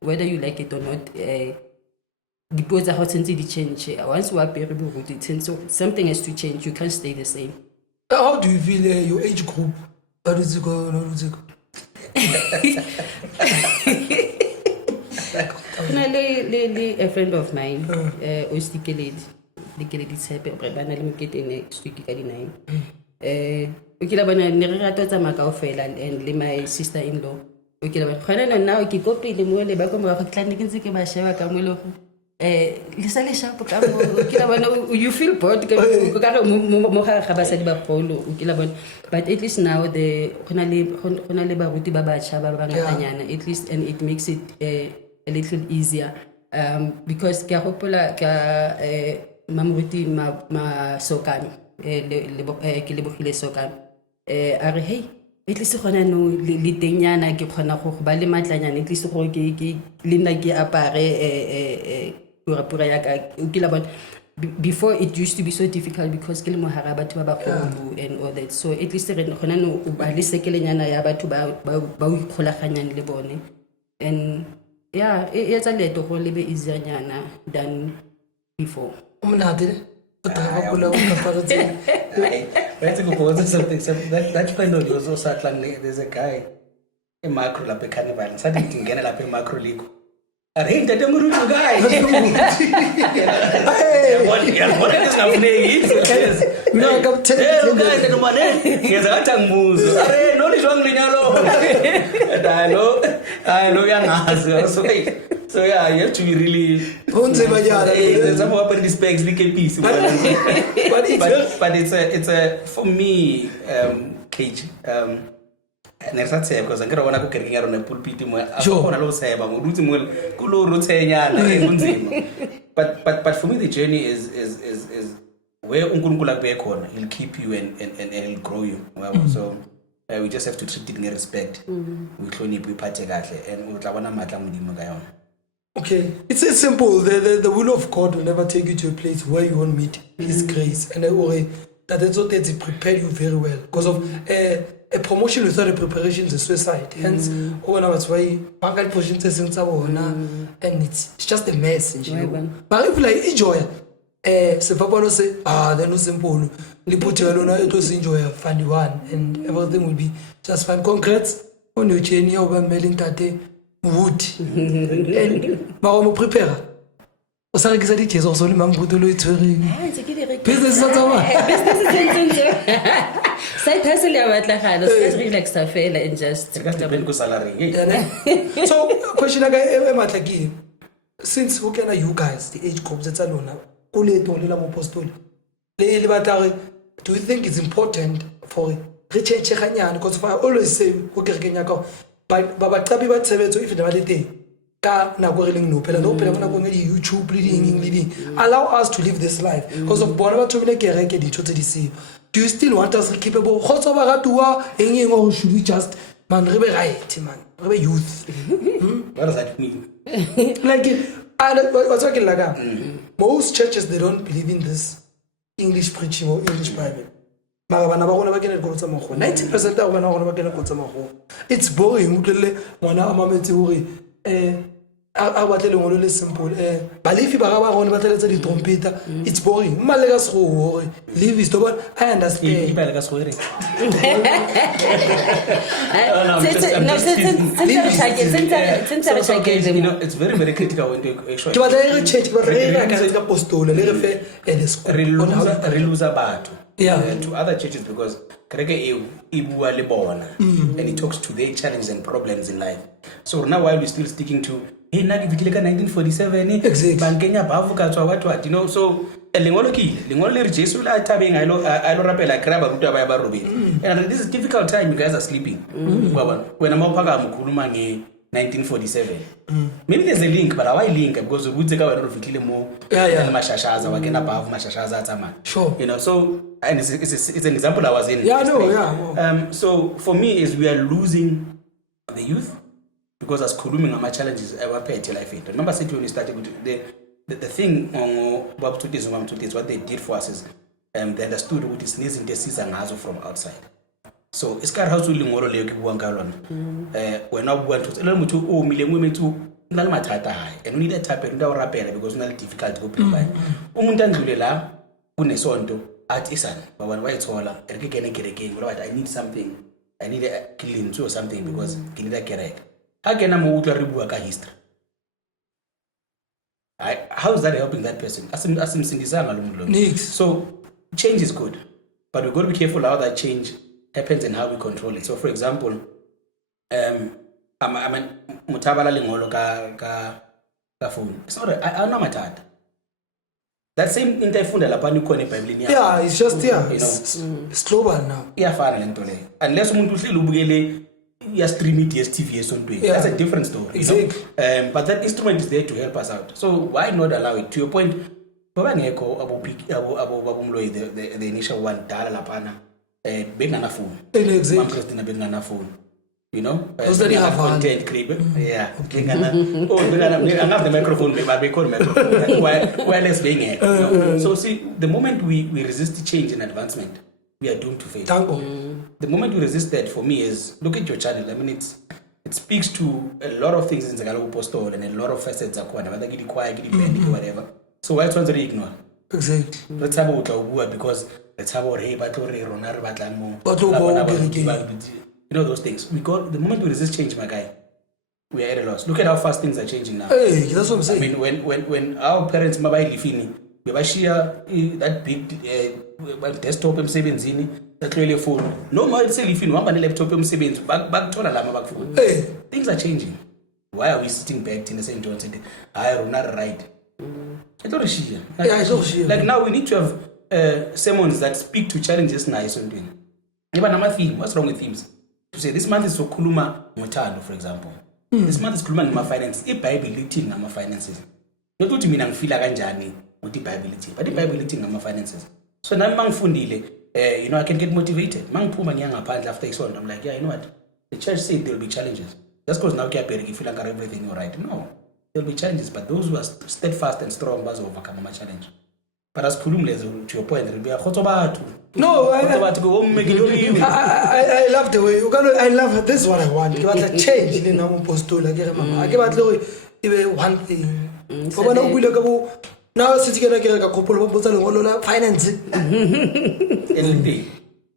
whether you like it or not, the hot change. Once you are something has to change, you can't stay the same. How do you feel your age group? How does it go? A friend of mine, Ostikelid, the Kelly Sepe, Brebana Limited next week at 9. Ukilabana Nerata Macau and my sister in law. Ukilabana now, you keep up the Mole Bacom of Atlantic and Sikima Camilo. You feel bored, but at least now the at least, and it makes it a little easier because Mamuti ma sokan sokan are hey at least no litenyana ke khona go ba le matlanyana at least go ke lena ke apare before it used to be so difficult because and all that. So at least and yeah, it's a little bit easier than before. Let's go something. That's why there's also there's a guy in macro la carnival and something get a macro league. I hate that I'm guy. What is happening? No, come tell you guys that money. Yes, I can move. No, it's only I know young ass. So yeah, you have to be really. Some of the specs, piece. But it's a for me, Cage. I ne sa tshe because ngere bona go kereke ya rona pulpit mo a Sure. gona lo tseba mo dutse mo go lo ro tshenyana e nzima. But for me the journey is where uNkulunkulu akube khona, he'll keep you and he'll grow you. So we just have to treat it with respect. We hloniphe iphathe kahle and utla bona matla modimo ka yona. Okay, it's simple. The will of God will never take you to a place where you won't meet His grace, and that's what it prepare you very well. Because of a promotion without a preparation is a suicide. Hence, when I was why bangal position and it's just a message. You know? But if like enjoy, se papa say then no simple. Li put you alone, it was enjoy a funny one, and everything will be just fine. Congrats on your journey over mailing tate. Wood and ma prepare o sa rekisa di tjeso so le mambuto lo itshwereng business sa tsama side hustle ya batla gana so relax sa fela and just Because depend go salary. Eh? so question aga e matla ke since who can you guys the age groups tsa lona ko le to le la mo apostol le batla do you think it's important for re change ganyane because I always say go kerekenya ka ba qabi ba tshebetso if ba le teng ka nako re leng no phela bona go di YouTube leading allow us to live this life because of bona ba thobile kereke di tshotse di se do you still want us to keep able khotso ba ratuwa eng or should we just man re be right man re be youth What does that mean? like what's talking like most churches they don't believe in this English preaching or English Bible. Mara bana ba gona ba kena go tsa mogho 90% a bana ba gona ba kena go tsa mogho it's boring utlele ngwana a mametse hore a batle le ngolo le simple balifi ba ga ba gona ba tletsa di trompeta it's boring mmale ka sego hore leave is but I understand Ipele ka sgwere. So guys, you know, it's very critical when they show. ke batla re church ba re ka ka apostol le re fe the school Re lose batho. Yeah. To other churches because kereke e bua le bona and it talks to their challenges and problems in life. So now while we're still sticking to hey na ke fitile ka 1947 Exactly. bankenya bavu ka tswa what you know so lengolo le re Jesu la tabeng a lo rapela kraba ruta ba ba robedi and this is difficult time you guys are sleeping baba wena mawuphaka mkhuluma nge 1947 maybe there's a link but why link because ubutse ka wena ro fitile mo mashashaza wa kena bavu mashashaza atsama Sure. you know so and it's an example I was in Yeah, I know, yesterday. yeah. So for me is we are losing the youth because as khuluming ama challenges abaphethe life it. Remember I said when we started with the thing on Babuthutis what they did for us is they understood what is needing the season ngazo from outside. So iskar house le ngolo le ke buang ka lona wena o bua ntse le motho o mileng o metso nna le mathata hae and o need a type nda o rapela because una le difficult go play umuntu andlule la kunesonto athi isana baba wayithola erike kene kerekeng but I need something I need a clean or something because ke need a kereke ha kena mo utla re bua ka history how is that helping that person asimsindisanga lo muntu lo Nix. so change is good but we've got to be careful how that change happens and how we control it. So for example I'm mutabala lengolo ka phone sorry I know matata that same into ifunda lapha nikhona eBhayibhelini yeah it's just You know. it's global now iyafana lento le unless umuntu uhleli ubukele ya stream it DStv esontweni Yeah. that's a different story Exactly. you know? But that instrument is there to help us out so why not allow it to your point baba ngekho abumloyi the initial one dala laphana bengana phone Exactly. Mama Christina bengana phone you know Those that have content creator yeah bengana I have the microphone but we call microphone wireless being you know? So see the moment we resist change and advancement we are doomed to fail. Tango. The moment you resist that for me is look at your channel. I mean it speaks to a lot of things in Zagalo Apostol and a lot of facets of whether get quiet, get bend, whatever. So why try to ignore? Exactly. Let's have about because let's have our hey battle ronar batlan you know those things. We got the moment we resist change, my guy, we are at a loss. Look at how fast things are changing now. Hey, that's what I'm I saying. mean when our parents mobile fini we share that big desktop emsebenzini that really phone no more it's if you want a laptop emsebenzi bakuthola lama bakufuna Hey, things are changing why are we sitting back in the same John said I are not right it's not shia Yeah, it's not shia. like now we need to have sermons that speak to challenges na isondweni even nama theme what's wrong with themes to say this month is sokhuluma ngothando, for example. This month is khuluma ngama-finance. IBhayibhile lithi ngama-finances. Not ukuthi mina ngifila kanjani ukuthi iBhayibhile lithi, but iBhayibhile lithi ngama-finances. So nami mangifundile, you know, I can get motivated. Mangiphuma ngiya ngaphandle after isonto, I'm like, yeah, you know what? The church said there will be challenges. Just because now kuyabhereka you feel like everything all right. No. There will be challenges, but those who are steadfast and strong must overcome a challenge. But as khulumile to your point, there will be a khotso. No, I love the way I love this is what I want. Ke batla change le nna mo postola ke re mama. Ke batla gore ebe one thing. Go bona o bule ka bo now se tsikena ke re ka khopolo ba botsa lengolo la finance.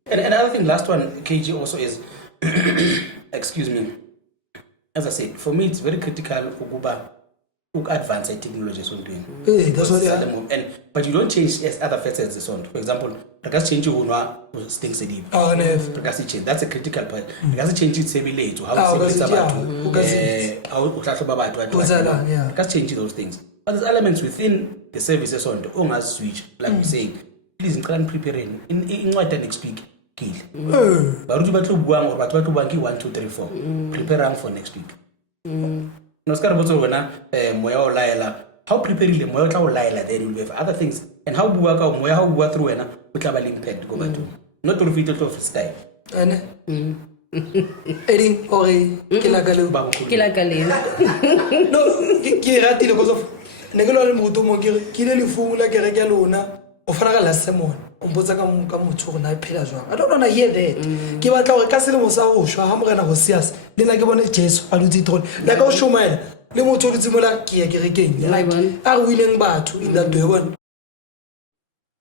And another thing, last one, KG also is, excuse me, as I said, for me it's very critical ukuba advance technology so doing. That's what they are. But you don't change as other facets as on. For example, because change unwa things deep. Oh, no. Because change, that's a critical part. Because change it semi to how it's about how because change those things. But there's elements within the services on the owners switch, like we say, please preparing in what and speak. Kill. Baruti batlo buang or batlo buang ki 1 2 3 4. Prepare for next week. No skara botso wena moya o laela. How preparing the moya tla o laela then will have other things. And how bua ka moya how bua through wena o tla ba le impact go batho. Not to repeat it of style. Ane. Eding ore ke la ka le ba go. Ke la ka le. No, ke ratile because of ne ke lo le moto mo ke le le fungula ke re ke lona o fana ka la semon. I don't want to hear that. Ke batla gore ka selemo sa go shwa ha morena go sias le nna ke bone Jesu a dutse tron like o shomela le motho o dutse mola ke ya kerekeng like a winning batho in that way one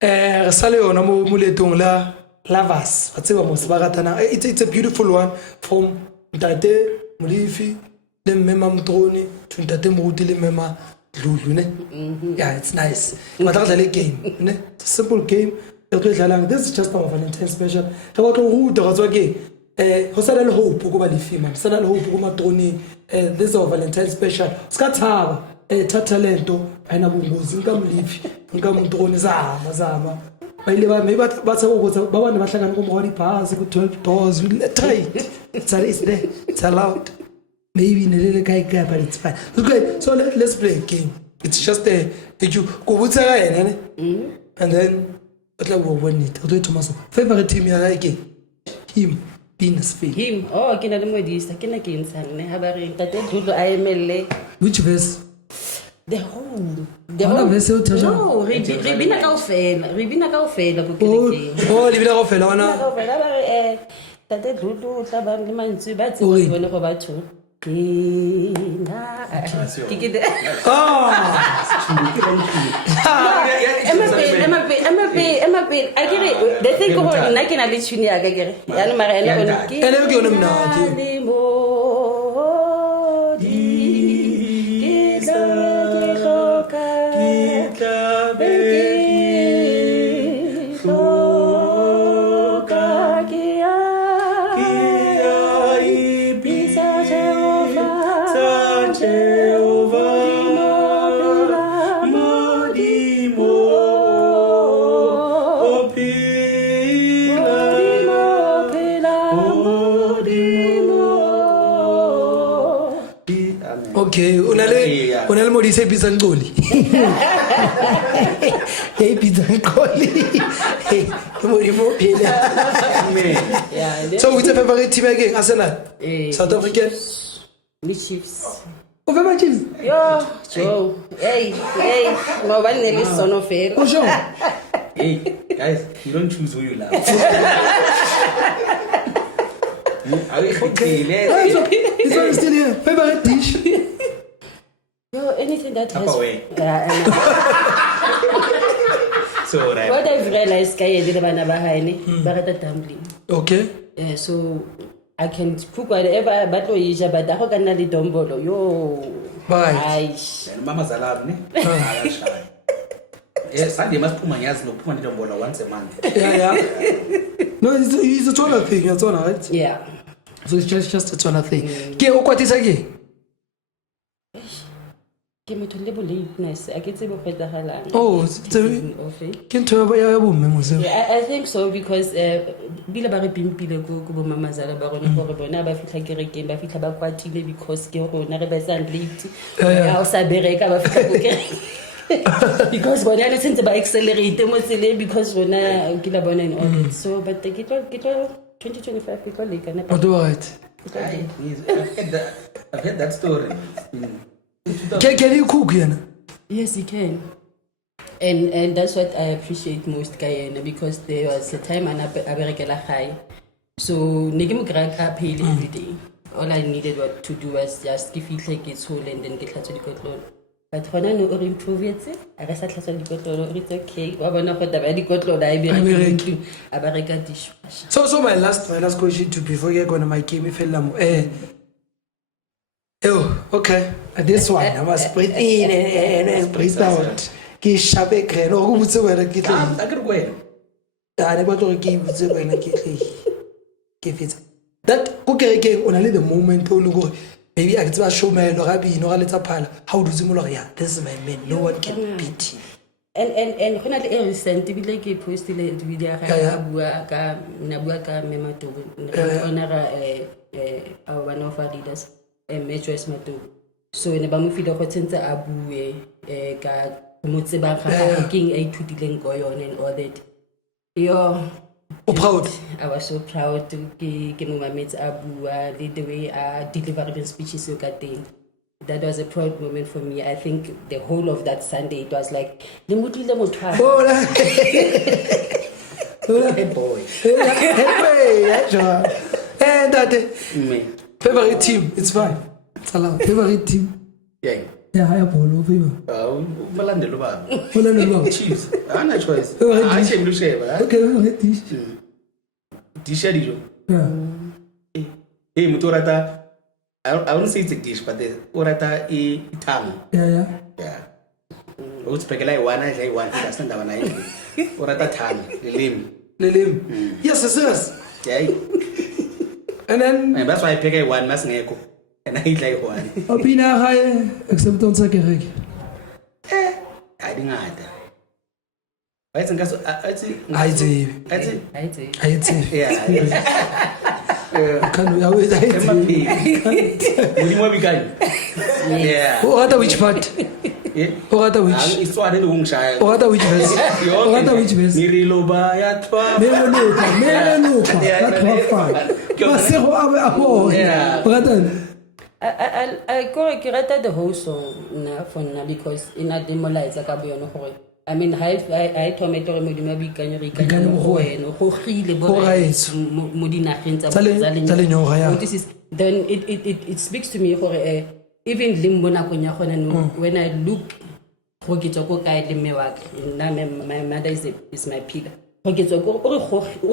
re sale yona mo moletong la lovers ba tseba mo se ba ratana it's a beautiful one from Ntate Molifi le Mmema Mtroni to Ntate Moruti le Mmema Dlulu ne yeah it's nice but that's a game ne it's a simple game. This is just our Valentine special. Re batla go ruta ga tswa ke ho sa le hope go ba le fima sa le hope go matroni this is our Valentine special ska thaba talento ayina bungozi nka Mlifi nka Mtroni zama ba ile ba me ba tsaba go ba bana ba hlakana go mo di pass go 12 doors we tight it's there it's allowed maybe ne le kai ka but it's fine okay so let's play a game it's just a you go butsa ga ena ne and then but like what it do Thomas favorite team ya like him Venus Faith Him oh ke na le modista ke na ke ntshang ne ha ba re Ntate Dlulu a emelle which verse the whole verse o tsha no re bina kaofela bo kerekeng oh le bina kaofela ona ba re Ntate Dlulu tla ba le mantsi ba tseng bone go batho the thing go nna ke na le tune ya ka kere ya no mara ene ke yone mnate okay unale modise pizza ngoli hey pizza ngoli hey mo phela yeah so what's your favorite team again Arsenal South African the Chiefs favorite Chiefs yo Joe hey ngoba nele sono fair oh sure Hey guys, you don't choose who you love. Okay, this one is still here favorite dish yo anything that has yeah, so right. What I've realized kaya dile bana ba haine ba rata dumpling okay so I can cook whatever but lo yija but go kana le dombolo yo bye mama zalab ne yes Sunday must phuma ngiyazi nokuphuma ndombolo once a month yeah no it's a total thing it's all right yeah so it's just a total thing ke o kwatisa ke ke motho le bo lateness a ke tsebe go etsagalang Oh, ke ntho ya bomme mo seo. Yeah, I think so because bila ba re pimpile ko bo mamazala ba rona gore bona ba fitla kerekeng ba fitla ba kwatile because ke rona re ba san late ya o sa bereka ba fitla ko kereke because bona le sentse ba accelerate mo tsele because rona ke la bona in all so but ke tlo 2025 ke tlo le kana What do I write? I've heard that story. Can you cook yena? Yes, you can. And that's what I appreciate most Guyana because there was a time I berekela high. So nigga I paid every day. All I needed to do was just give it like it's whole and then get to the control. But when I know or improve it, I guess I class the control it's okay. What about the control I bereka dishwasher. So my last question to before you go to my game if okay. This one I must breathe in and breathe out. Ke shabe ke no go butse wena ke tle. I could go in. I never to ke butse wena ke tle. Ke fetsa. That go kereke ona le the moment o le go maybe I can show my no gabi no ga letsa phala. How do you know yeah this is my man no one can beat him. And when I recent bile ke postile video ga bua ka na bua ka memato ona one of our leaders HOS Mato. So ne ba mo fida go tsentse a bue ka motse ba ga king a ithudileng go yone and all that. Yo Proud. I was so proud to ke mo mametse a bua the way a deliver the speeches yo ka teng. That was a proud moment for me. I think the whole of that Sunday it was like le motlile motho. Hey boy. And that favorite team, it's fine. It's allowed. Favorite team. Yeah. Yeah, I have all favor. Malandelo ba. Hola no. Chiefs. Ana choice. Favorite I dish. shame to share, but Okay, favorite dish. dish dijo. Yeah. Hey, mutorata. I wouldn't say it's a dish, but the orata e tongue. Yeah. Yeah. O tspekela one I one that's not one I. Orata tongue, the limb. Lilim. Yes. Yeah. And then And that's why I pick one mas ngeko. And I eat like one. opina high except on Sakerek. I didn't have that. I think that's I see. I say. Yeah. Can we always I Emma see. P. What we can? Yeah. Oh, other which part? Yeah. Oh, other which? It's what I don't shine. Oh, other which verse? Oh, other which verse? Niriloba ya twa. Mereluka. That's what fun. Masego abo. Yeah. Brother. I go ke rata the whole song na for na because ina demolize ka bo yone gore I mean I tomato re modimo bikanyo re ikanyo go wena go gile bo mo dinageng tsa Tsa this is then it speaks to me gore even limbo na konya gona no when I look go ke tsoko ka le me wa na my mother is my pillar go ke tsoko o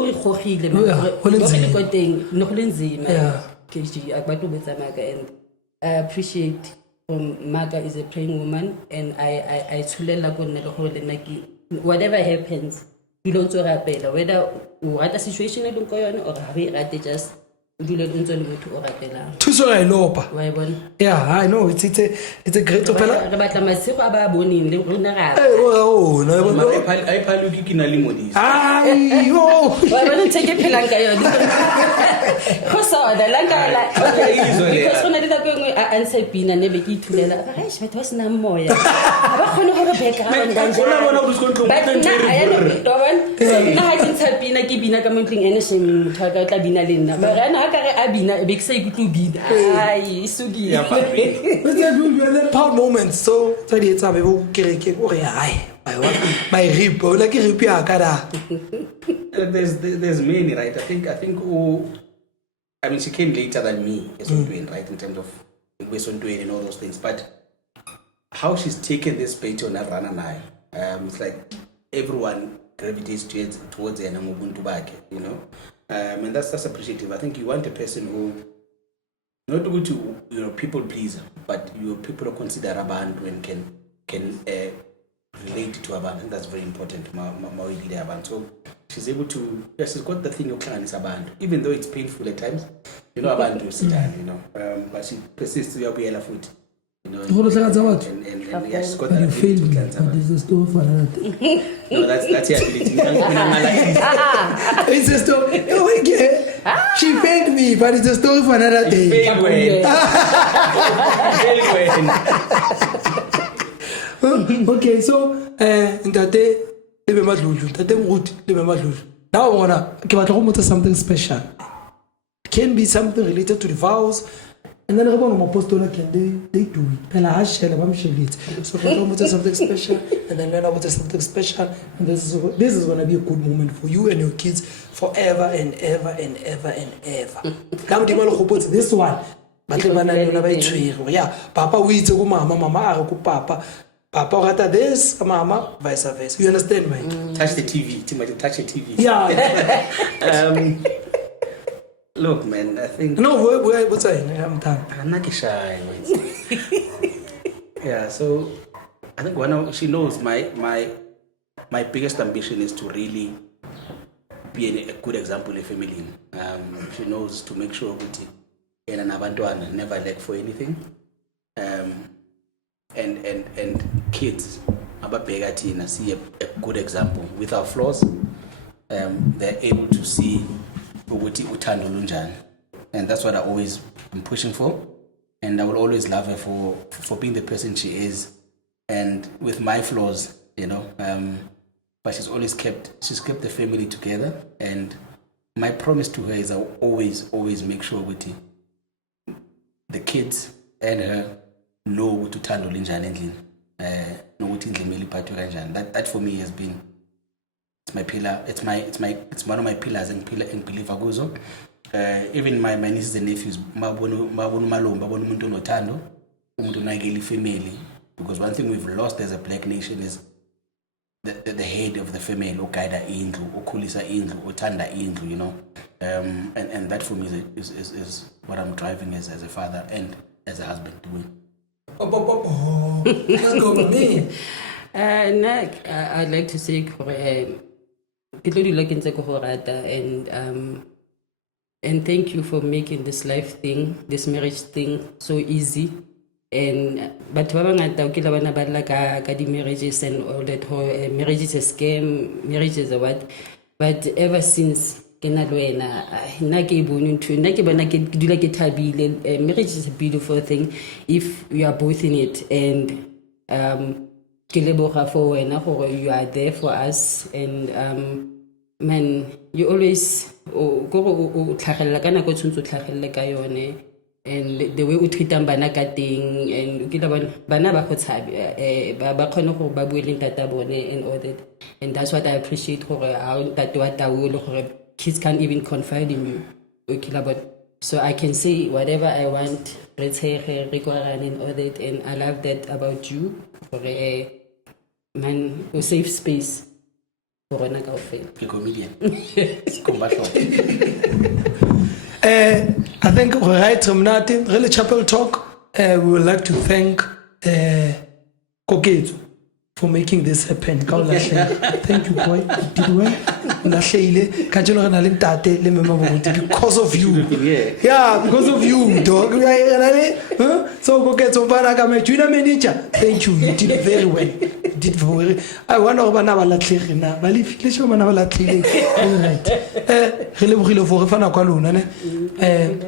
re gogile go le go le teng no go le nzima Yeah. And I appreciate Maga is a praying woman and I whatever happens you don't rapela whether what a situation or just Thuso ga ilopa. wa bona Yeah, I know it's a great opera. re batla masego a ba boneng le rona ra Hey, oh, no. I paluki kinali modis. Ai, oh. wa bona take phelang ka yone go sa da la ka la because gona dilo go ngwe a answer pina ne be ke ithulela ba ga shwa twa sena moya ba khone go re background dan Ona bona go diskontlo. but na I know doban na ha ke pina ke bina ka montleng ene se motho ka tla bina le nna ba rena ka re a bina be ke sa ikutlo bina ai sugi Yeah, but But then we were proud moments. So di etsa be bo kereke go re ai. My rip, like rip ya ka da. there's many, right? I think I mean she came later than me, right, in terms of and all those things. But how she's taken this baton and run and it's like everyone gravitates towards her and Ubuntu back, you know. And that's appreciative. I think you want a person who not able to people please, but people who consider a band and can relate to a band. I think that's very important. So she's able to she's got the thing of clan is a band, even though it's painful at times. A band to sit down, but she persists to be able foot. You know, Go to Sakatawat. and yeah, she's got But that you failed ability me. to cleanse her But mind. it's a story for another day. No, that's your ability. It's a story. Oh, okay. She failed me, but it's a story for another day. Fail when. Fail when. Okay, so ntate le be madlulu, ntate Moruti le be madlulu. Now I wanna ke batla go motsa something special. It can be something related to the vows. And then everyone on Apostola can they do it. Pela ha shela ba mshebetse. So ke batla go motsa something special, and then learn about something special, and this is gonna be a good moment for you and your kids forever and ever and ever and ever. Come to go put this one. Batle bana le ba itshwere. Yeah, papa o itse go mama, mama a re go papa. Papa o rata this, mama vice versa. You understand, right? Touch the TV. Timothy, touch the TV. Yeah. Look, man, I think. No, what's that? I'm done. I'm not shy. Yeah, so I think she knows my biggest ambition is to really be a good example in family. She knows to make sure that and abantwana never lack for anything. And kids ababheka see a good example with our flaws. They're able to see ukuthi uthando lunjani, and that's what I'm pushing for, and I will always love her for being the person she is, and with my flaws, you know. But she's kept the family together, and my promise to her is I will always make sure ukuthi the kids and her know ukuthi uthando linjani endlini, nokuthi indlela iliphathwe kanjani. That for me has been, it's my pillar. It's one of my pillars and believe akuzo. Even my nieces and nephews, babona malomba, babona umuntu onothando, umuntu onakela family. Because one thing we've lost as a black nation is the head of the family, oguida indlu, okhulisa indlu, othanda indlu, you know. And that for me is what I'm driving as a father and as a husband doing. Let's go with me. I'd like to say and thank you for making this life thing, this marriage thing so easy. And but marriages and all that whole marriage is a scam, marriage is a what. But ever since marriage is a beautiful thing if you are both in it, and you are there for us, and man, you always and the way we treat them bana ka teng, and bana ba go tshabe ba khone go ba bueleng tata bone and all that, and that's what I appreciate gore how tata wa taolo gore kids can't even confide in you. Okay, but so I can say whatever I want, and all that, and I love that about you. For man, a safe space for a comedian. I think right Mnati, really Chapel Talk. We would like to thank Koketsu for making this happen. Thank you, boy. You did well. Because of you. Yeah, because of you, dog. So Koketsu Baraka, Junior Manager. Thank you. You did very well. You did very well. I wonder about Navala Tlirina. Balif, Lisho Manavala Tlirina.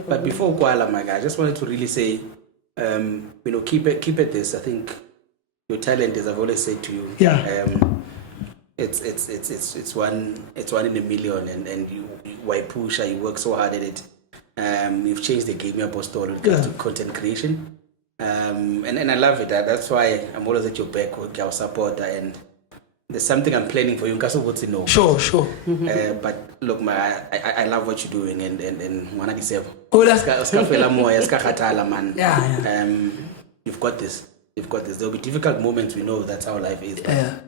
But before Kuala, my guy, I just wanted to really say, keep at this. I think your talent, as I've always said to you, it's one in a million, and you Waipusha, you work so hard at it. You've changed the game, your post when it comes to content creation, and I love it. That's why I'm always at your back with your supporter, and there's something I'm planning for you. Sure. But look, I love what you're doing, and wanna deserve. You've got this. There'll be difficult moments. We know that's how life is. Yeah.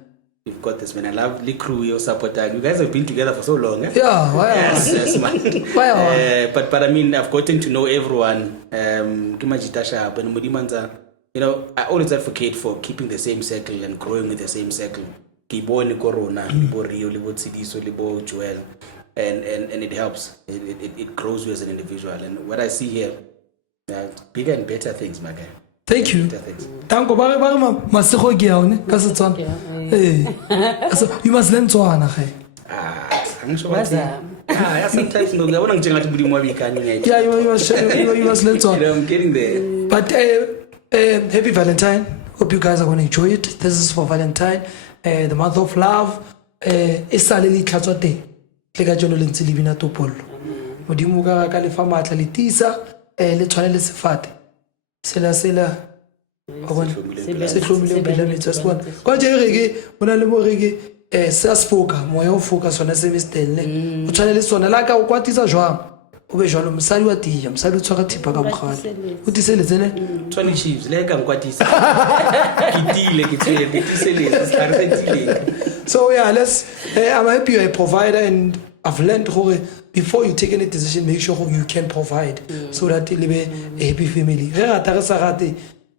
You've got this, man. I love the crew, your supporter. You guys have been together for so long. Eh? Yeah. Wow. Yes, man. Wow. But I mean, I've gotten to know everyone. I always advocate for keeping the same circle and growing with the same circle. Kiboni Corona, Libo Rio, Libo Sidiso, Libo Joel, and it helps. It grows you as an individual. And what I see here, bigger and better things, my guy. Thank you. Thanks. Tanko ba re masego ke ya one ka Setswana. So you must learn Tswana ge. Angisho bathi yeah, sometimes no ngiyabona njengathi Modimo wabikanye. Yeah, you must learn Tswana. I'm getting there. But happy Valentine. Hope you guys are going to enjoy it. This is for Valentine, the month of love. Esale li tlhatswa teng. Le ka jono le ntse le bina topollo. Modimo ka le fa matla le tisa le tshwane le sefate. Sela se hlomile pele metso se bona. Kwa je re ke bona le mo re ke se asfoka moya o foka sona se mistelle. O tshwane le sona la ka o kwatisa jwang. O be jwalo mosadi wa tia, mosadi o tshwara thipa ka bogale. O tisele tsene. Tshwane chiefs le ka nkwatisa. Ke tiseletse. So yeah, I'm happy you're a provider, and I've learned before you take any decision, make sure you can provide so that you live a happy family.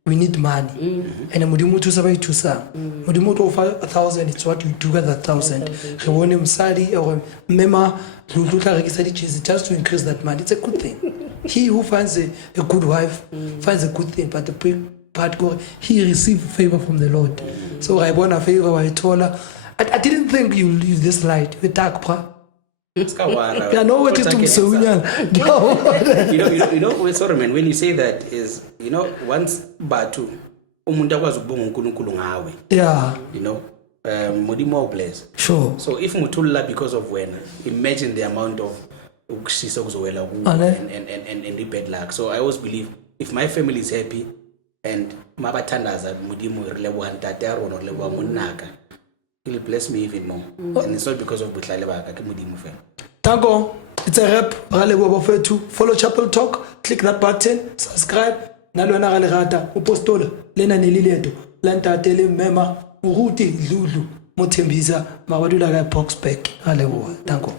We need money. And Modimo to survive to some. Modimo to offer 1,000, it's what you do with 1,000. He want him sadi or mema just to increase that money. It's a good thing. He who finds a good wife finds a good thing, but the part he received favor from the Lord. So I want a favor. I told her, I didn't think you'll use this light. You dark, pa. Yeah, no, what is to so You know, sorry man, when you say that is, you know, once batu umuntu akwazi ukubonga uNkulunkulu ngawe. Yeah. You know, Modimo bless. Sure. So if mutulla because of when, imagine the amount of ukushisa kuzowela and bad luck. So I always believe if my family is happy and mabathandaza Modimo relebo ntate a rona relebo monaka, he'll bless me even more. And it's not because of butlale baka ke Modimo fela. Tango, it's a rap. Follow Chapel Talk, click that button, subscribe. Nalwana ga lerata, upostola, lena nelileto, lanta tele mema, uruti lulu, mothembisa, mabadula ga Boxback. Tango.